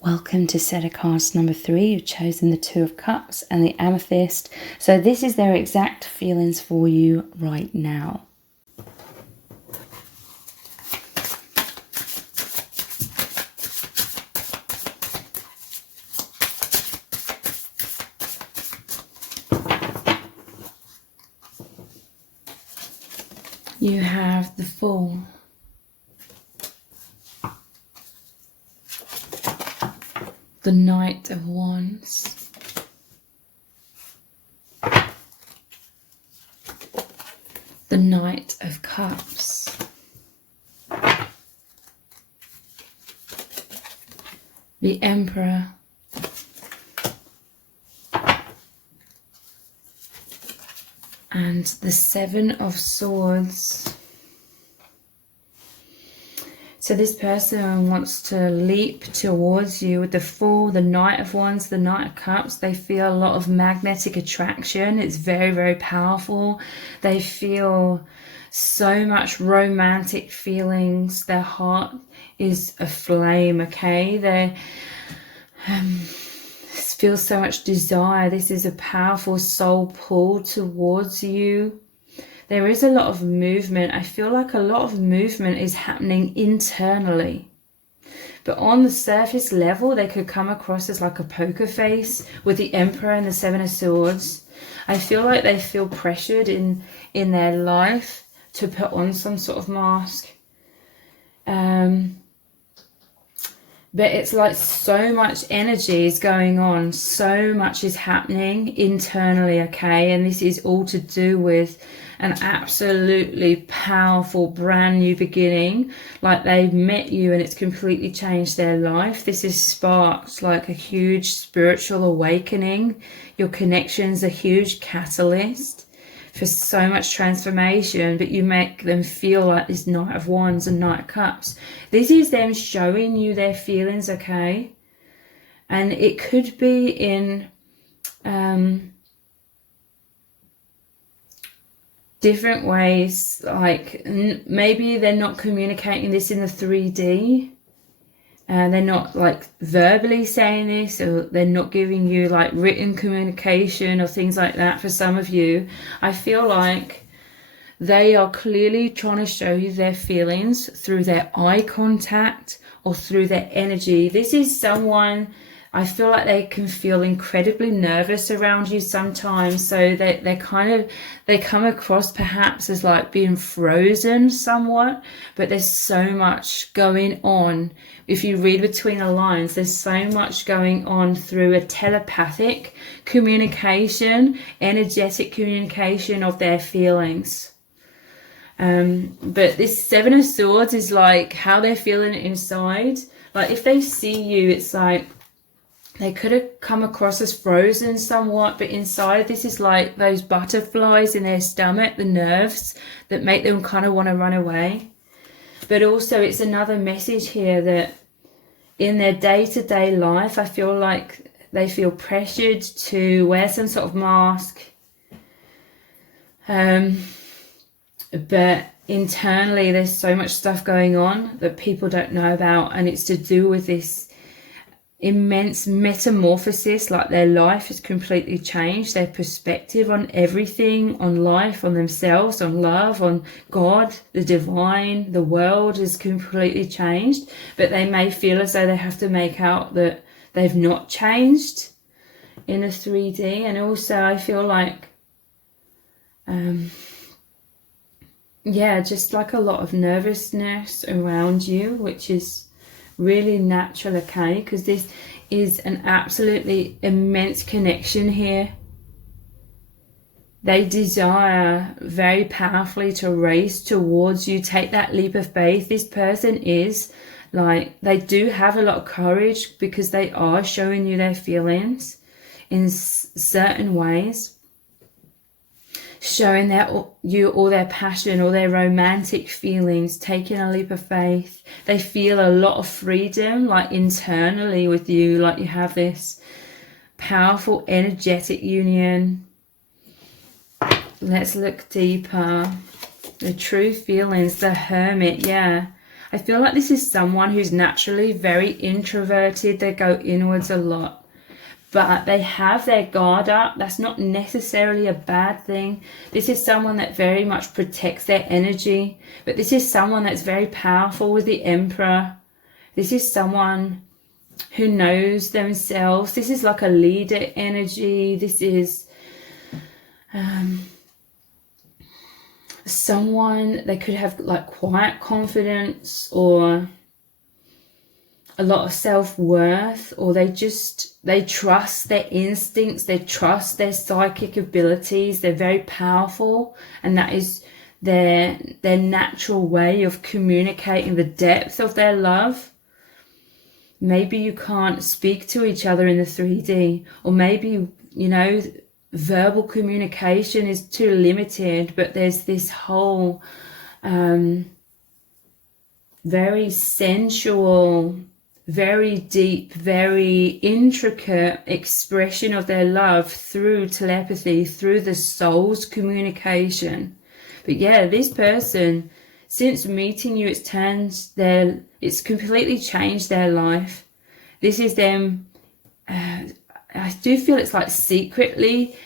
Welcome to set of cards number 3. You've chosen the Two of Cups and the Amethyst. So this is their exact feelings for you right now. You have the Fool. The Knight of Wands. The Knight of Cups. The Emperor. And the Seven of Swords. So this person wants to leap towards you with the Fool, the Knight of Wands, the Knight of Cups. They feel a lot of magnetic attraction. It's very powerful. They feel so much romantic feelings. Their heart is aflame, okay? They feel so much desire. This is a powerful soul pull towards you. There is a lot of movement. I feel like a lot of movement is happening internally. But on the surface level, they could come across as like a poker face with the Emperor and the Seven of Swords. I feel like they feel pressured in their life to put on some sort of mask. But it's like so much energy is going on. So much is happening internally, okay? And this is all to do with an absolutely powerful brand new beginning. Like they've met you and it's completely changed their life. This has sparked like a huge spiritual awakening. Your connection's a huge catalyst for so much transformation, but you make them feel like this Knight of Wands and Knight of Cups. This is them showing you their feelings, okay? And it could be in different ways, like maybe they're not communicating this in the 3D. They're not like verbally saying this, or they're not giving you like written communication or things like that. For some of you, I feel like they are clearly trying to show you their feelings through their eye contact or through their energy. This is someone I feel like they can feel incredibly nervous around you sometimes. So they come across perhaps as like being frozen somewhat, but there's so much going on. If you read between the lines, there's so much going on through a telepathic communication, energetic communication of their feelings. But this Seven of Swords is like how they're feeling inside. Like if they see you, it's like they could have come across as frozen somewhat, but inside this is like those butterflies in their stomach, the nerves that make them kind of want to run away. But also it's another message here that in their day-to-day life, I feel like they feel pressured to wear some sort of mask. But internally there's so much stuff going on that people don't know about, and it's to do with this immense metamorphosis. Like their life has completely changed, their perspective on everything, on life, on themselves, on love, on God, the divine, the world has completely changed, but they may feel as though they have to make out that they've not changed in a 3D. And also I feel like just like a lot of nervousness around you, which is really natural, okay? Because this is an absolutely immense connection here. They desire very powerfully to race towards you, take that leap of faith. This person is like, they do have a lot of courage because they are showing you their feelings in certain ways, showing you all their passion, all their romantic feelings, taking a leap of faith. They feel a lot of freedom, like internally with you, like you have this powerful energetic union. Let's look deeper. The true feelings, the Hermit, yeah. I feel like this is someone who's naturally very introverted. They go inwards a lot, but they have their guard up. That's not necessarily a bad thing. This is someone that very much protects their energy, but this is someone that's very powerful with the Emperor. This is someone who knows themselves. This is like a leader energy. This is someone, they could have like quiet confidence or a lot of self-worth, or they trust their instincts, they trust their psychic abilities. They're very powerful, and that is their natural way of communicating the depth of their love. Maybe you can't speak to each other in the 3D, or maybe, you know, verbal communication is too limited, but there's this whole very sensual, very deep, very intricate expression of their love through telepathy, through the soul's communication. But yeah, this person, since meeting you, it's completely changed their life. This is them. I do feel it's like secretly,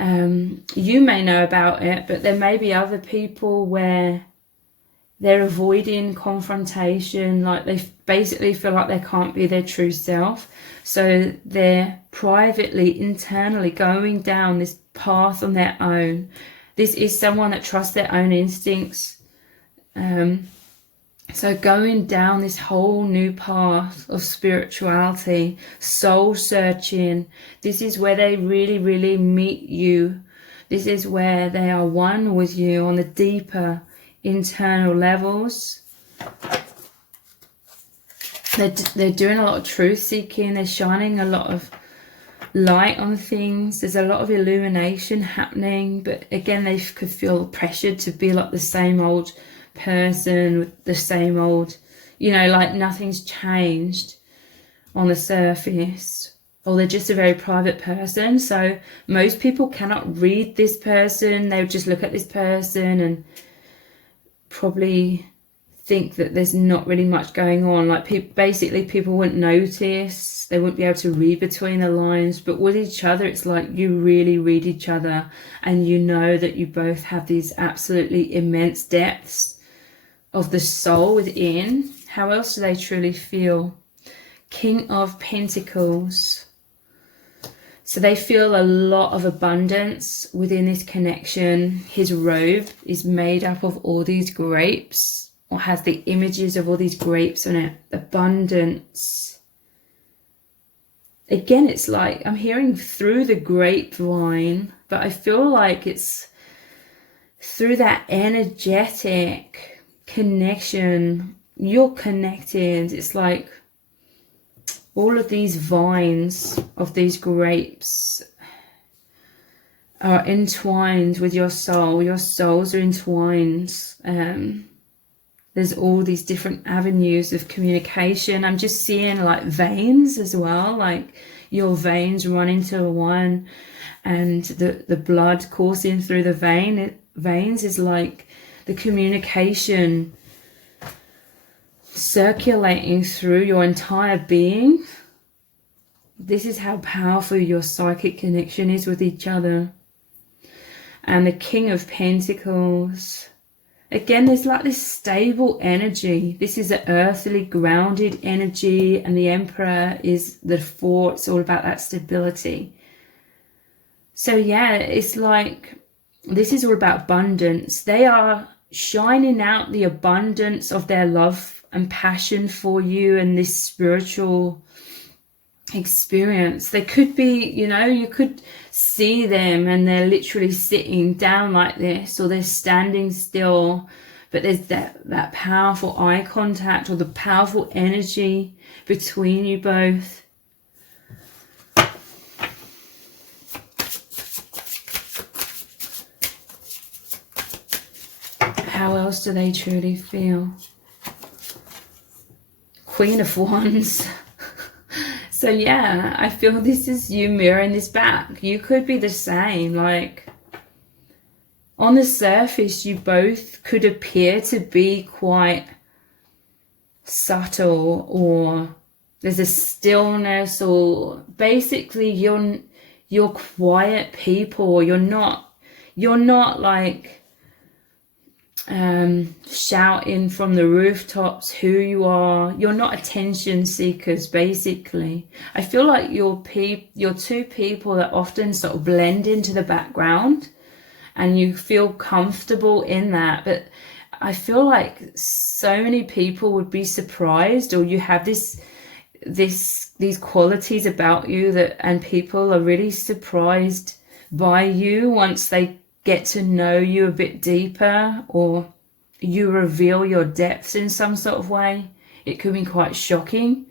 you may know about it, but there may be other people where they're avoiding confrontation, like they basically feel like they can't be their true self. So they're privately, internally going down this path on their own. This is someone that trusts their own instincts. So going down this whole new path of spirituality, soul searching, this is where they really, really meet you. This is where they are one with you on the deeper internal levels. They're doing a lot of truth seeking. They're shining a lot of light on things. There's a lot of illumination happening, but again, they could feel pressured to be like the same old person with the same old, you know, like nothing's changed on the surface, or they're just a very private person. So most people cannot read this person. They would just look at this person and probably think that there's not really much going on. Like basically people wouldn't notice, they wouldn't be able to read between the lines. But with each other, it's like you really read each other, and you know that you both have these absolutely immense depths of the soul within. How else do they truly feel? King of Pentacles. So they feel a lot of abundance within this connection. His robe is made up of all these grapes, or has the images of all these grapes on it. Abundance. Again, it's like I'm hearing through the grapevine, but I feel like it's through that energetic connection. You're connected. It's like all of these vines of these grapes are entwined with your soul. Your souls are entwined. There's all these different avenues of communication. I'm just seeing like veins as well, like your veins run into one, and the blood coursing through the veins is like the communication circulating through your entire being. This is how powerful your psychic connection is with each other. And the King of Pentacles, again, there's like this stable energy. This is an earthly grounded energy, and the Emperor is the 4. It's all about that stability. So yeah, it's like this is all about abundance. They are shining out the abundance of their love and passion for you and this spiritual experience. They could be, you know, you could see them and they're literally sitting down like this, or they're standing still, but there's that powerful eye contact, or the powerful energy between you both. How else do they truly feel? Queen of Wands. So yeah, I feel this is you mirroring this back. You could be the same. Like on the surface, you both could appear to be quite subtle, or there's a stillness, or basically you're quiet people. You're not like shouting from the rooftops who you are. You're not attention seekers, basically. I feel like you're two people that often sort of blend into the background, and you feel comfortable in that. But I feel like so many people would be surprised, or you have these qualities about you and people are really surprised by you once they get to know you a bit deeper, or you reveal your depths in some sort of way. It could be quite shocking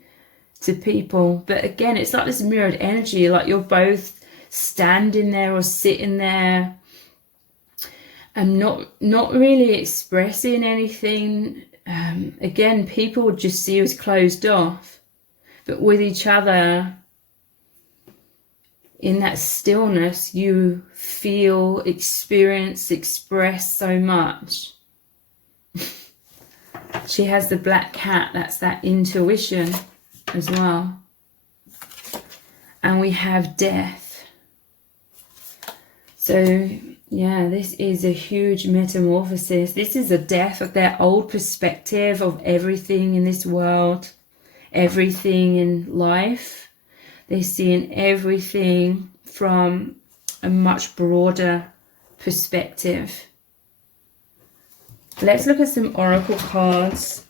to people. But again, it's like this mirrored energy, like you're both standing there or sitting there and not really expressing anything. Again, people would just see you as closed off, but with each other, in that stillness, you feel, experience, express so much. She has the black cat. That's that intuition as well. And we have death. So yeah, this is a huge metamorphosis. This is a death of their old perspective of everything in this world, everything in life. They're seeing everything from a much broader perspective. Let's look at some oracle cards.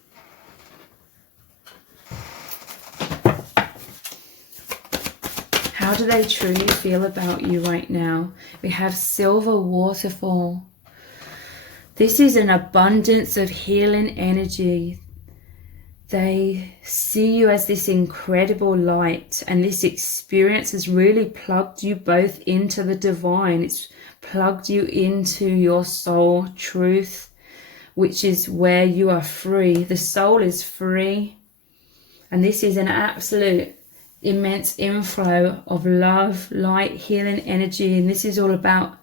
How do they truly feel about you right now? We have Silver Waterfall. This is an abundance of healing energy. They see you as this incredible light, and this experience has really plugged you both into the divine. It's plugged you into your soul truth, which is where you are free. The soul is free, and this is an absolute immense inflow of love, light, healing energy, and this is all about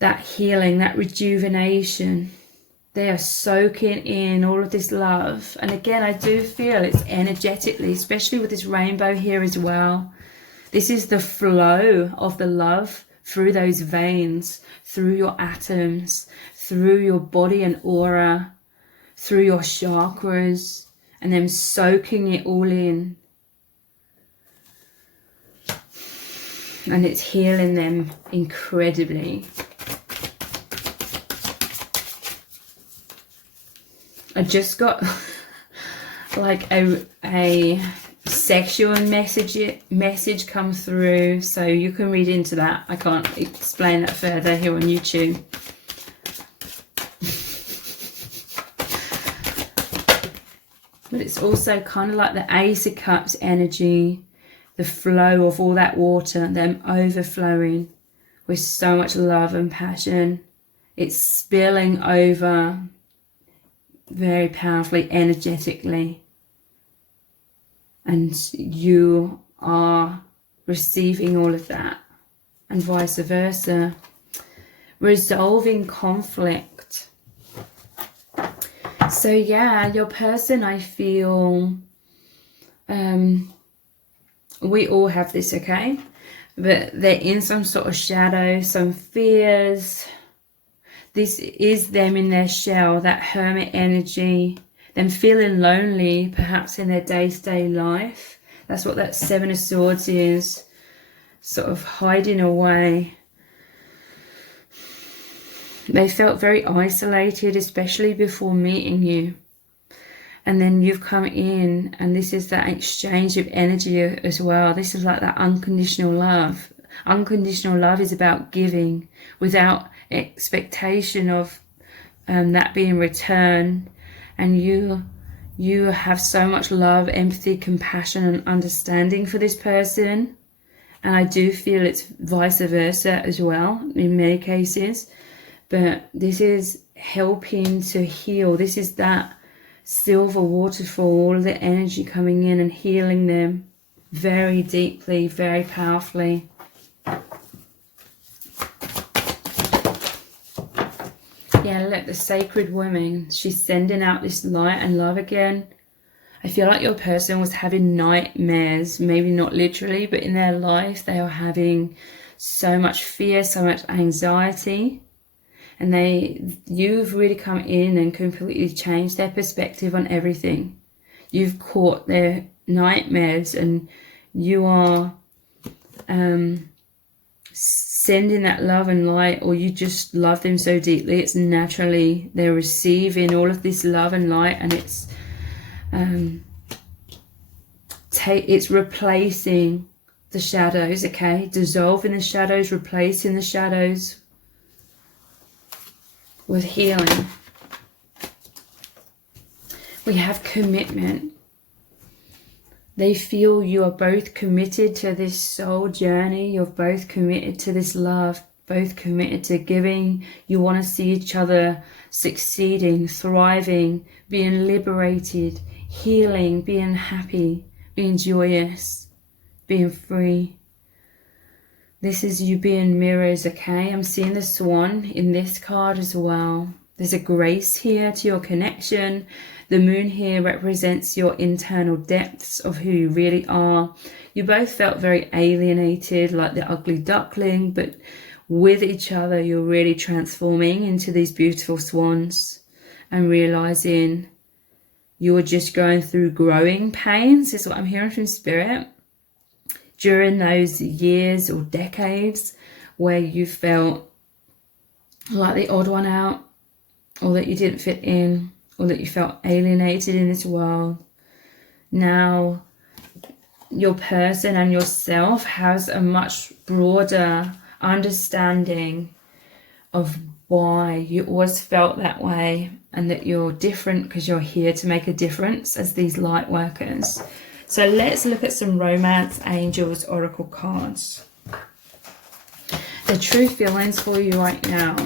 that healing, that rejuvenation. They are soaking in all of this love. And again, I do feel it's energetically, especially with this rainbow here as well. This is the flow of the love through those veins, through your atoms, through your body and aura, through your chakras, and them soaking it all in. and it's healing them incredibly. I just got like a sexual message come through, so you can read into that. I can't explain that further here on YouTube. But it's also kind of like the Ace of Cups energy, the flow of all that water, them overflowing with so much love and passion. It's spilling over very powerfully, energetically. And you are receiving all of that, and vice versa. Resolving conflict. So yeah, your person, I feel, we all have this, okay? But they're in some sort of shadow, some fears. This is them in their shell, that hermit energy, them feeling lonely, perhaps in their day-to-day life. That's what that Seven of Swords is, sort of hiding away. They felt very isolated, especially before meeting you. And then you've come in, and this is that exchange of energy as well. This is like that unconditional love. Unconditional love is about giving without expectation of that being returned. And you have so much love, empathy, compassion, and understanding for this person. And I do feel it's vice versa as well in many cases. But this is helping to heal. This is that silver waterfall, all of the energy coming in and healing them very deeply, very powerfully. Yeah, look, the sacred woman, she's sending out this light and love again. I feel like your person was having nightmares, maybe not literally, but in their life they are having so much fear, so much anxiety. And you've really come in and completely changed their perspective on everything. You've caught their nightmares, and you are sending that love and light, or you just love them so deeply. It's naturally, they're receiving all of this love and light, and it's replacing the shadows, okay? Dissolving the shadows, replacing the shadows with healing. We have commitment. They feel you are both committed to this soul journey. You're both committed to this love, both committed to giving. You want to see each other succeeding, thriving, being liberated, healing, being happy, being joyous, being free. This is you being mirrors, okay? I'm seeing the swan in this card as well. There's a grace here to your connection. The moon here represents your internal depths of who you really are. You both felt very alienated, like the ugly duckling, but with each other, you're really transforming into these beautiful swans and realizing you're just going through growing pains, is what I'm hearing from Spirit. During those years or decades where you felt like the odd one out, or that you didn't fit in, or that you felt alienated in this world, now your person and yourself has a much broader understanding of why you always felt that way, and that you're different because you're here to make a difference as these light workers. So let's look at some Romance Angels Oracle cards. The true feelings for you right now.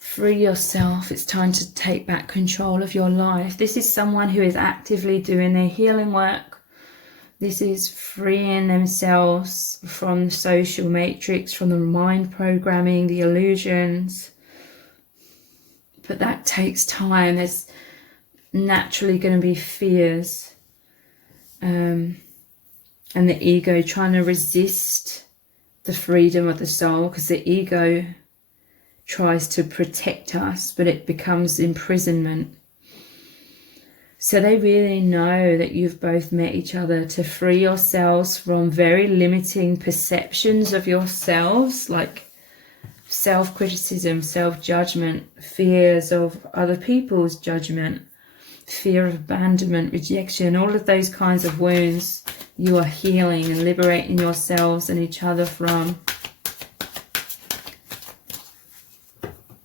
Free yourself. It's time to take back control of your life. This is someone who is actively doing their healing work. This is freeing themselves from the social matrix, from the mind programming, the illusions. But that takes time. There's naturally going to be fears and the ego trying to resist the freedom of the soul, because the ego tries to protect us, but it becomes imprisonment. So they really know that you've both met each other to free yourselves from very limiting perceptions of yourselves, like self-criticism, self-judgment, fears of other people's judgment, fear of abandonment, rejection, all of those kinds of wounds you are healing and liberating yourselves and each other from.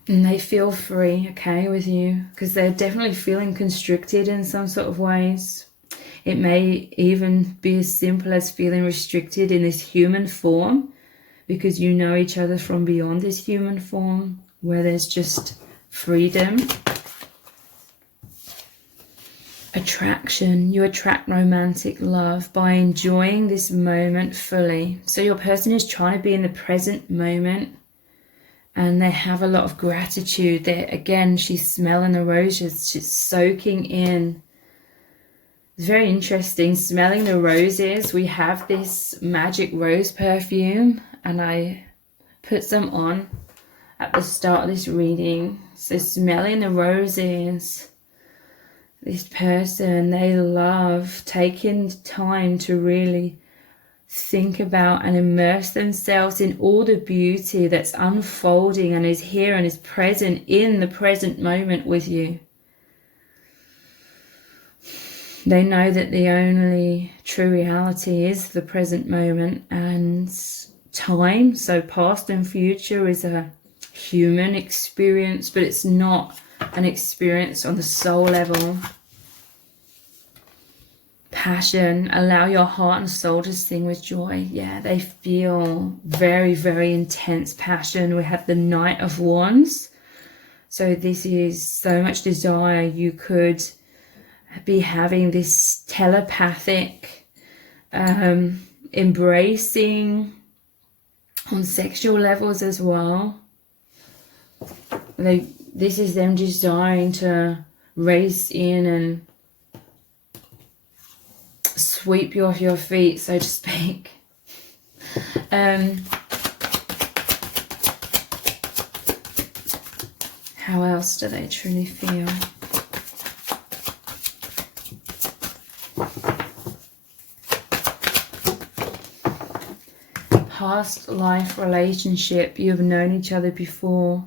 And they feel free, okay, with you, because they're definitely feeling constricted in some sort of ways. It may even be as simple as feeling restricted in this human form, because you know each other from beyond this human form, where there's just freedom. Attraction. You attract romantic love by enjoying this moment fully. So your person is trying to be in the present moment, and they have a lot of gratitude. There again, she's smelling the roses, she's soaking in. It's very interesting, smelling the roses. We have this magic rose perfume, and I put some on at the start of this reading. So smelling the roses, this person, they love taking time to really think about and immerse themselves in all the beauty that's unfolding and is here and is present in the present moment with you. They know that the only true reality is the present moment, and time, so past and future, is a human experience, but it's not an experience on the soul level. Passion, allow your heart and soul to sing with joy. Yeah, they feel very, very intense passion. We have the Knight of Wands. So this is so much desire. You could be having this telepathic embracing on sexual levels as well. This is them desiring to race in and sweep you off your feet, so to speak. How else do they truly feel? Past life relationship, you have known each other before,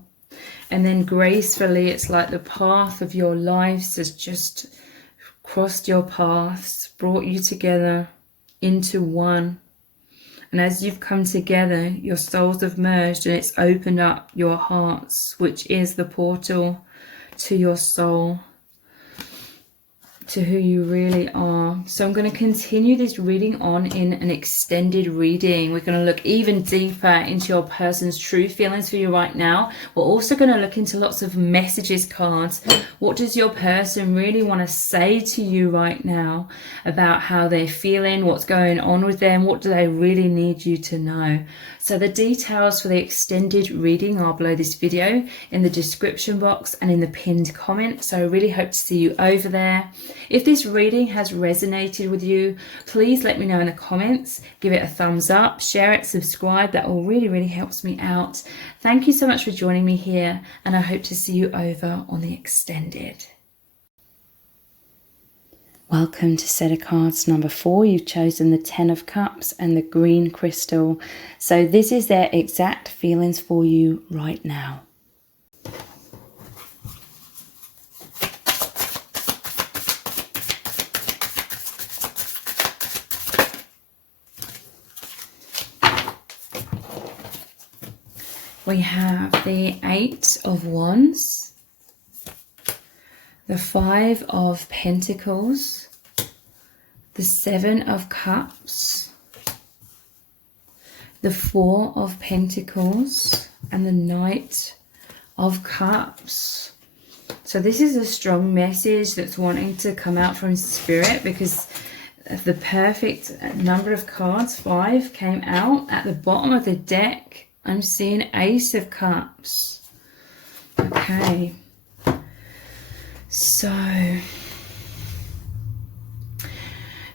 and then gracefully it's like the path of your lives has just crossed your paths, brought you together into one. And as you've come together, your souls have merged, and it's opened up your hearts, which is the portal to your soul, to who you really are. So I'm going to continue this reading on in an extended reading. We're going to look even deeper into your person's true feelings for you right now. We're also going to look into lots of messages cards. What does your person really want to say to you right now about how they're feeling, what's going on with them, what do they really need you to know? So the details for the extended reading are below this video in the description box and in the pinned comment. So I really hope to see you over there. If this reading has resonated with you, please let me know in the comments. Give it a thumbs up, share it, subscribe. That all really, really helps me out. Thank you so much for joining me here, and I hope to see you over on the extended. Welcome to set of cards number 4. You've chosen the 10 of Cups and the green crystal. So this is their exact feelings for you right now. We have the 8 of Wands, the 5 of Pentacles, the 7 of Cups, the 4 of Pentacles, and the Knight of Cups. So this is a strong message that's wanting to come out from Spirit, because the perfect number of cards, 5, came out at the bottom of the deck. I'm seeing Ace of Cups. Okay. So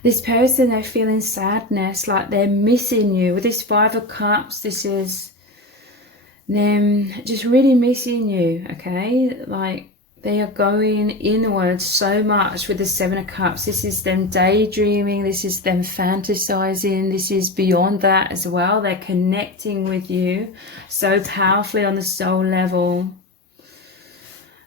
this person, they're feeling sadness, like they're missing you. With this 5 of Cups, this is them just really missing you, okay? Like They are going inward so much with the Seven of Cups. This is them daydreaming. This is them fantasizing. This is beyond that as well. They're connecting with you so powerfully on the soul level.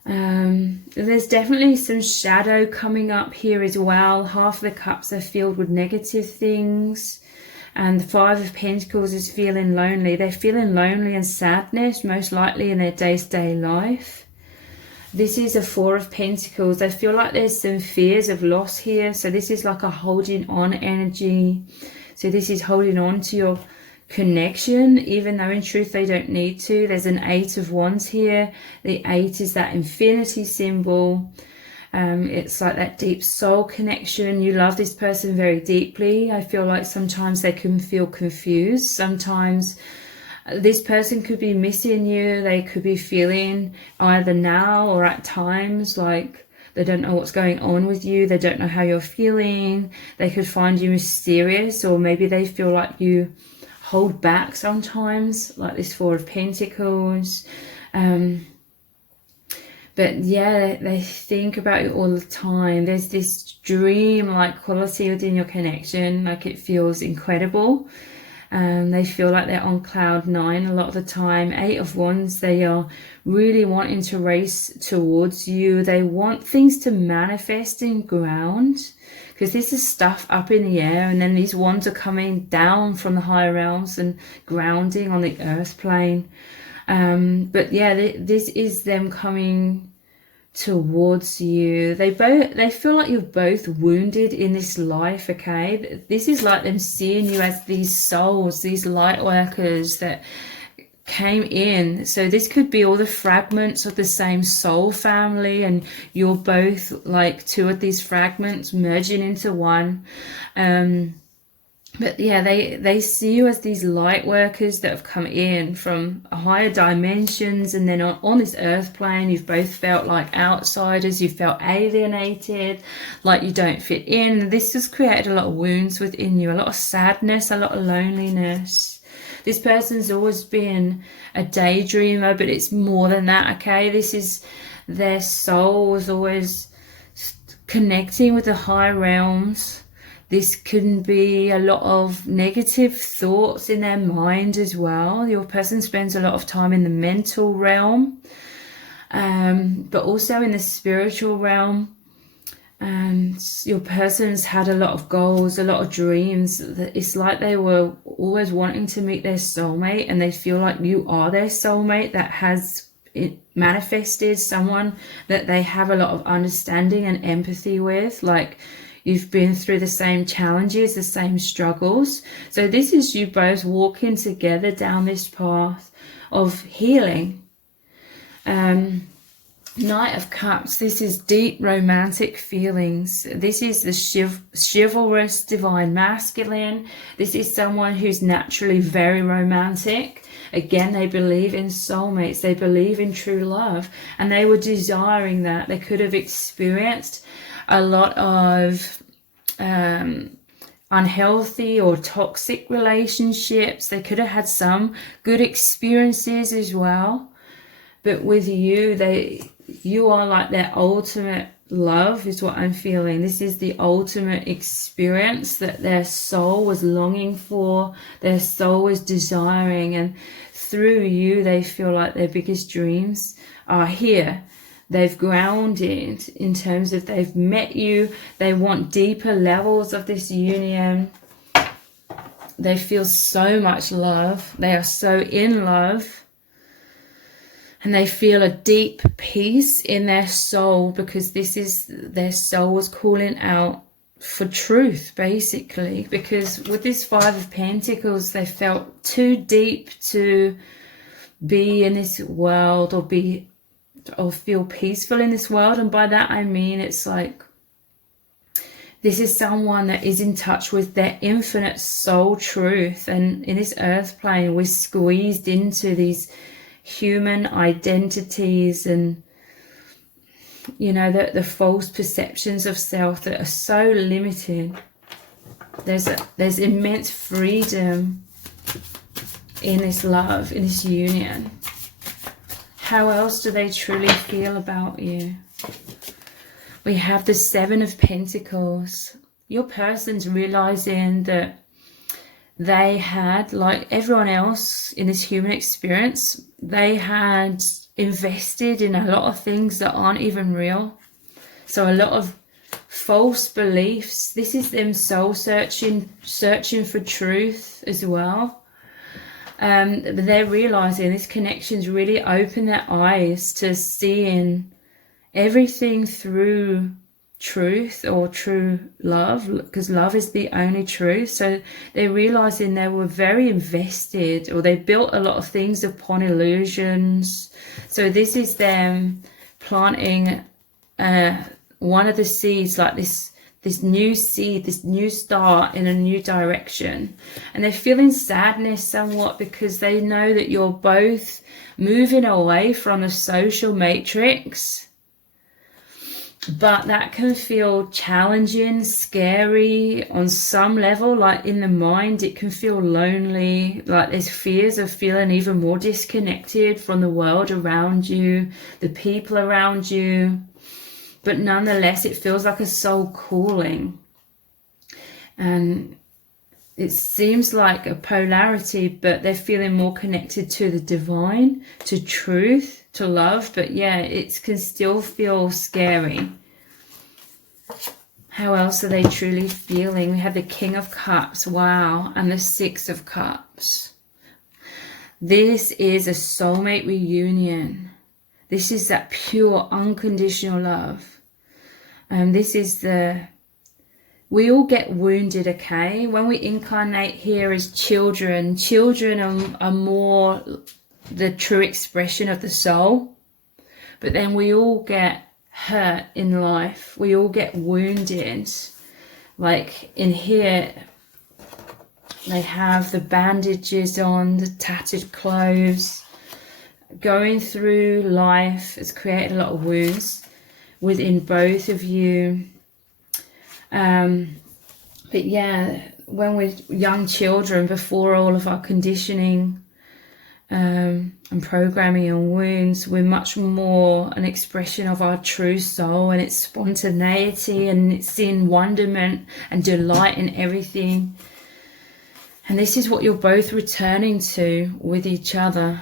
There's definitely some shadow coming up here as well. Half of the cups are filled with negative things. And the Five of Pentacles is feeling lonely. They're feeling lonely and sadness, most likely in their day-to-day life. This is a Four of Pentacles. I feel like there's some fears of loss here. So this is like a holding on energy. So this is holding on to your connection, even though in truth they don't need to. There's an Eight of Wands here. The Eight is that infinity symbol. It's like that deep soul connection. You love this person very deeply. I feel like sometimes they can feel confused. Sometimes this person could be missing you. They could be feeling either now or at times like they don't know what's going on with you. They don't know how you're feeling. They could find you mysterious, or maybe they feel like you hold back sometimes, like this Four of Pentacles. But yeah, they think about you all the time. There's this dream-like quality within your connection. Like it feels incredible. They feel like they're on cloud nine a lot of the time. Eight of Wands, they are really wanting to race towards you. They want things to manifest in ground, because this is stuff up in the air, and then these wands are coming down from the higher realms and grounding on the earth plane. But yeah, this is them coming towards you. They feel like you're both wounded in this life. Okay, this is like them seeing you as these souls, these light workers that came in. So this could be all the fragments of the same soul family, and you're both like two of these fragments merging into one. But yeah, they see you as these light workers that have come in from higher dimensions, and then on this earth plane, you've both felt like outsiders, you felt alienated, like you don't fit in. This has created a lot of wounds within you, a lot of sadness, a lot of loneliness. This person's always been a daydreamer, but it's more than that, okay? This is their soul was always connecting with the higher realms. This can be a lot of negative thoughts in their mind as well. Your person spends a lot of time in the mental realm, but also in the spiritual realm. And your person's had a lot of goals, a lot of dreams. It's like they were always wanting to meet their soulmate, and they feel like you are their soulmate that has manifested, someone that they have a lot of understanding and empathy with. Like, you've been through the same challenges, the same struggles. So this is you both walking together down this path of healing. Knight of Cups, this is deep romantic feelings. This is the chivalrous divine masculine. This is someone who's naturally very romantic. Again, they believe in soulmates. They believe in true love. And they were desiring that. They could have experienced a lot of unhealthy or toxic relationships. They could have had some good experiences as well. But with you are like their ultimate love, is what I'm feeling. This is the ultimate experience that their soul was longing for, their soul was desiring, and through you they feel like their biggest dreams are here. They've grounded in terms of they've met you. They want deeper levels of this union. They feel so much love. They are so in love. And they feel a deep peace in their soul, because this is their soul was calling out for truth, basically. Because with this Five of Pentacles, they felt too deep to be in this world or feel peaceful in this world. And by that I mean it's like this is someone that is in touch with their infinite soul truth. And in this earth plane, we're squeezed into these human identities and, you know, the false perceptions of self that are so limited. There's immense freedom in this love, in this union. How else do they truly feel about you? We have the Seven of Pentacles. Your person's realizing that they had, like everyone else in this human experience, they had invested in a lot of things that aren't even real. So a lot of false beliefs. This is them soul searching for truth as well. But they're realizing this connection's really opened their eyes to seeing everything through truth or true love, because love is the only truth. So they're realizing they were very invested, or they built a lot of things upon illusions. So this is them planting one of the seeds, like this new seed, this new start in a new direction. And they're feeling sadness somewhat because they know that you're both moving away from the social matrix. But that can feel challenging, scary on some level. Like in the mind, it can feel lonely. Like there's fears of feeling even more disconnected from the world around you, the people around you. But nonetheless, it feels like a soul calling. And it seems like a polarity, but they're feeling more connected to the divine, to truth, to love. But yeah, it can still feel scary. How else are they truly feeling? We have the King of Cups, wow, and the Six of Cups. This is a soulmate reunion. This is that pure, unconditional love. This is we all get wounded, okay? When we incarnate here as children, are more the true expression of the soul. But then we all get hurt in life. We all get wounded. Like in here, they have the bandages on, the tattered clothes. Going through life has created a lot of wounds within both of you. But yeah, when we're young children, before all of our conditioning and programming and wounds, we're much more an expression of our true soul and its spontaneity, and it's in wonderment and delight in everything. And this is what you're both returning to with each other.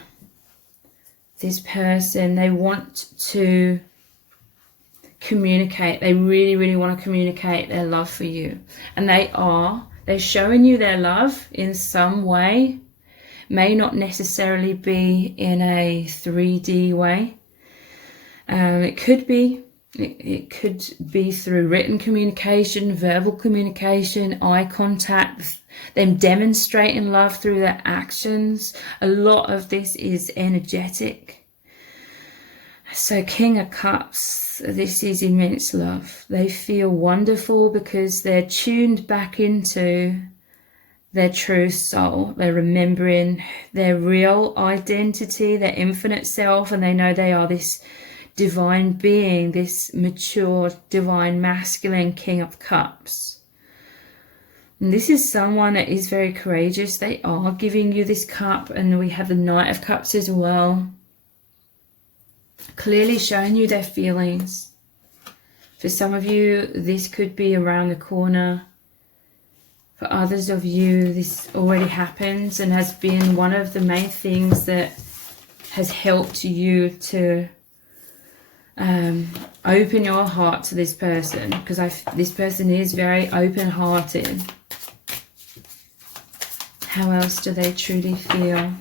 This person, they want to communicate. They really, really want to communicate their love for you. And they're showing you their love in some way. May not necessarily be in a 3D way. It could be through written communication, verbal communication, eye contact, them demonstrating love through their actions. A lot of this is energetic. So King of Cups, this is immense love. They feel wonderful because they're tuned back into their true soul. They're remembering their real identity, their infinite self, and they know they are this divine being, this mature, divine, masculine King of Cups. And this is someone that is very courageous. They are giving you this cup, and we have the Knight of Cups as well. Clearly showing you their feelings. For some of you, this could be around the corner. For others of you, this already happens and has been one of the main things that has helped you to open your heart to this person, because this person is very open-hearted. How else do they truly feel?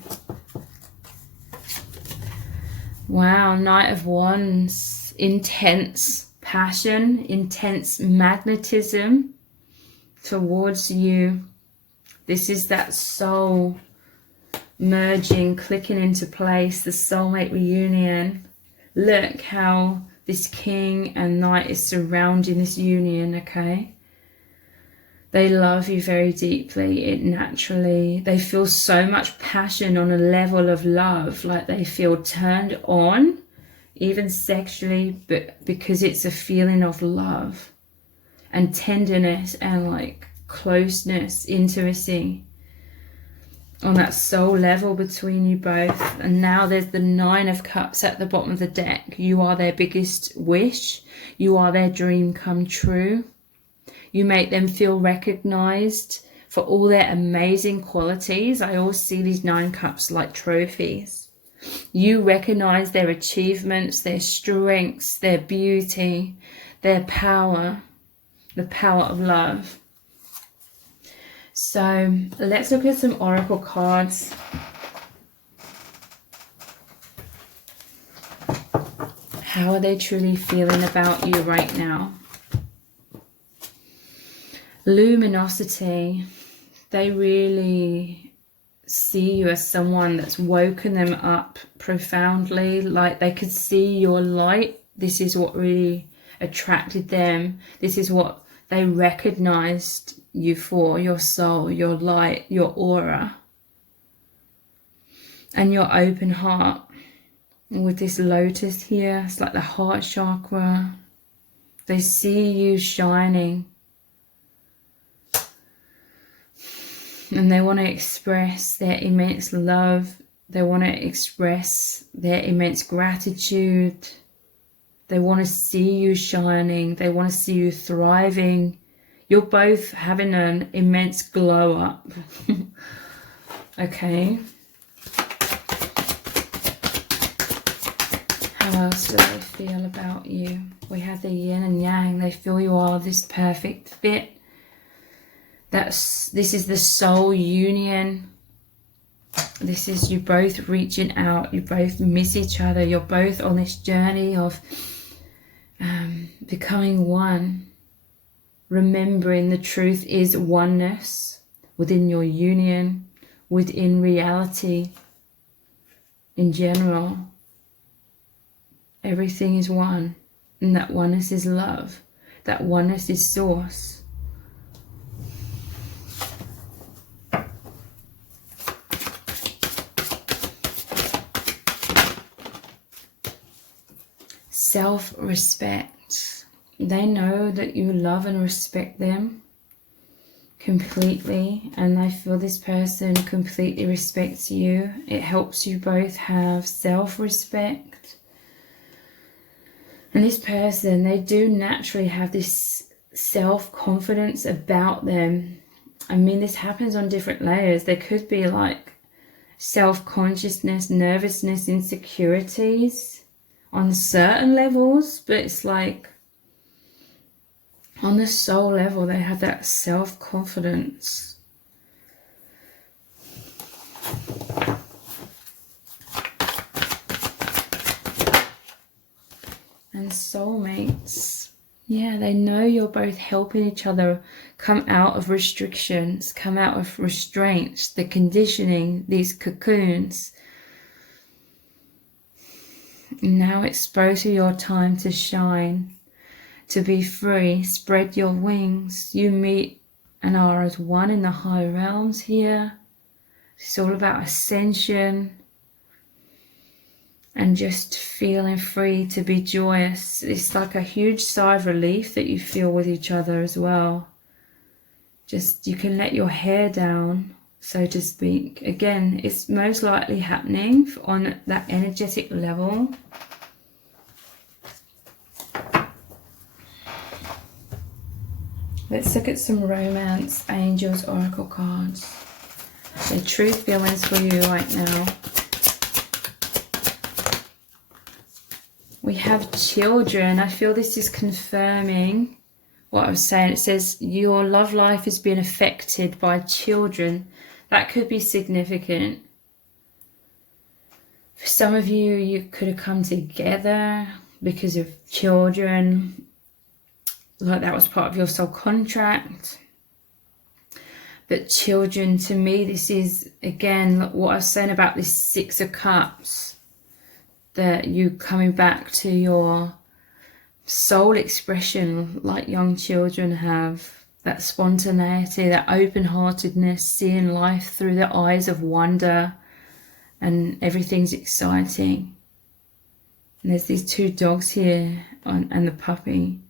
Wow, Knight of Wands, intense passion, intense magnetism towards you. This is that soul merging, clicking into place, the soulmate reunion. Look how this king and knight is surrounding this union, okay? They love you very deeply. They feel so much passion on a level of love, like they feel turned on, even sexually, but because it's a feeling of love and tenderness and like closeness, intimacy. on that soul level between you both. And now there's the Nine of Cups at the bottom of the deck. You are their biggest wish. You are their dream come true. You make them feel recognized for all their amazing qualities. I always see these 9 cups like trophies. You recognize their achievements, their strengths, their beauty, their power, the power of love. So let's look at some oracle cards. How are they truly feeling about you right now? Luminosity. They really see you as someone that's woken them up profoundly. Like they could see your light. This is what really attracted them. This is what they recognized you for, your soul, your light, your aura, and your open heart. And with this lotus here, it's like the heart chakra. They see you shining. And they want to express their immense love. They want to express their immense gratitude. They want to see you shining. They want to see you thriving. You're both having an immense glow up. Okay. How else do they feel about you? We have the yin and yang. They feel you are this perfect fit. This is the soul union. This is you both reaching out. You both miss each other. You're both on this journey of becoming one. Remembering the truth is oneness within your union, within reality in general. Everything is one, and that oneness is love. That oneness is source. Self-respect. They know that you love and respect them completely, and I feel this person completely respects you. It helps you both have self-respect. And this person, they do naturally have this self-confidence about them. I mean, this happens on different layers. There could be like self-consciousness, nervousness, insecurities on certain levels, but it's like on the soul level, they have that self-confidence. And soulmates, yeah, they know you're both helping each other come out of restrictions, come out of restraints, the conditioning, these cocoons. Now it's both of your time to shine, to be free, spread your wings. You meet and are as one in the high realms here. It's all about ascension and just feeling free to be joyous. It's like a huge sigh of relief that you feel with each other as well. Just, you can let your hair down, so to speak. Again, it's most likely happening on that energetic level. Let's look at some romance, angels, oracle cards. The true feelings for you right now. We have children. I feel this is confirming what I was saying. It says your love life is being affected by children. That could be significant. For some of you, you could have come together because of children. Like that was part of your soul contract. But children, to me, this is, again, what I was saying about this Six of Cups. That you coming back to your soul expression like young children have. That spontaneity, that open-heartedness, seeing life through the eyes of wonder, and everything's exciting. And there's these 2 dogs here and the puppy.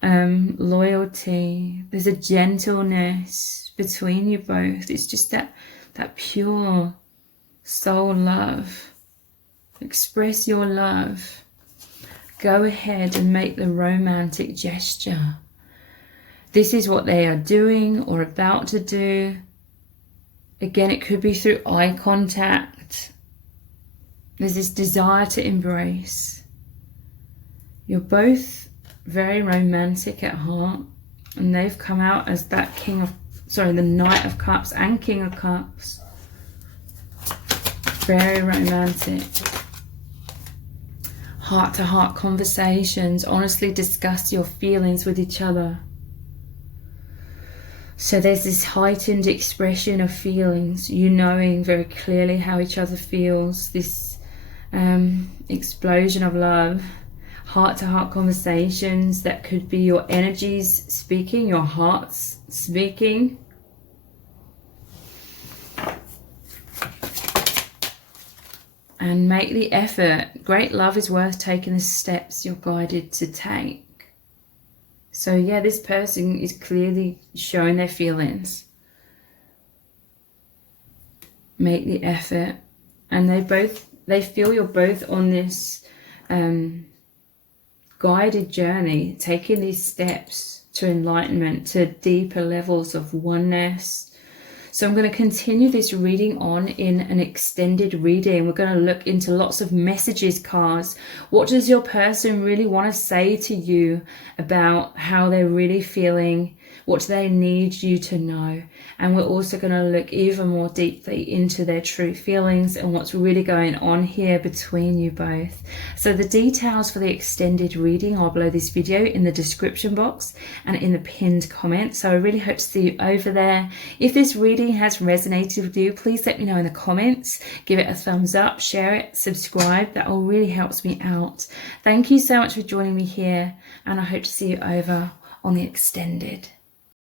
Loyalty. There's a gentleness between you both. It's just that that pure soul love. Express your love. Go ahead and make the romantic gesture. This is what they are doing or about to do. Again, it could be through eye contact. There's this desire to embrace. You're both very romantic at heart, and they've come out as that the Knight of Cups and King of Cups. Very romantic. Heart-to-heart conversations. Honestly discuss your feelings with each other. So there's this heightened expression of feelings, you knowing very clearly how each other feels, this explosion of love, heart-to-heart conversations that could be your energies speaking, your hearts speaking. And make the effort. Great love is worth taking the steps you're guided to take. So yeah, this person is clearly showing their feelings. Make the effort. And they feel you're both on this guided journey, taking these steps to enlightenment, to deeper levels of oneness. So I'm going to continue this reading on in an extended reading. We're going to look into lots of messages cards. What does your person really want to say to you about how they're really feeling? What do they need you to know? And we're also going to look even more deeply into their true feelings and what's really going on here between you both. So the details for the extended reading are below this video in the description box and in the pinned comment. So I really hope to see you over there. If this reading has resonated with you, please let me know in the comments. Give it a thumbs up, share it, subscribe. That all really helps me out. Thank you so much for joining me here, and I hope to see you over on the extended.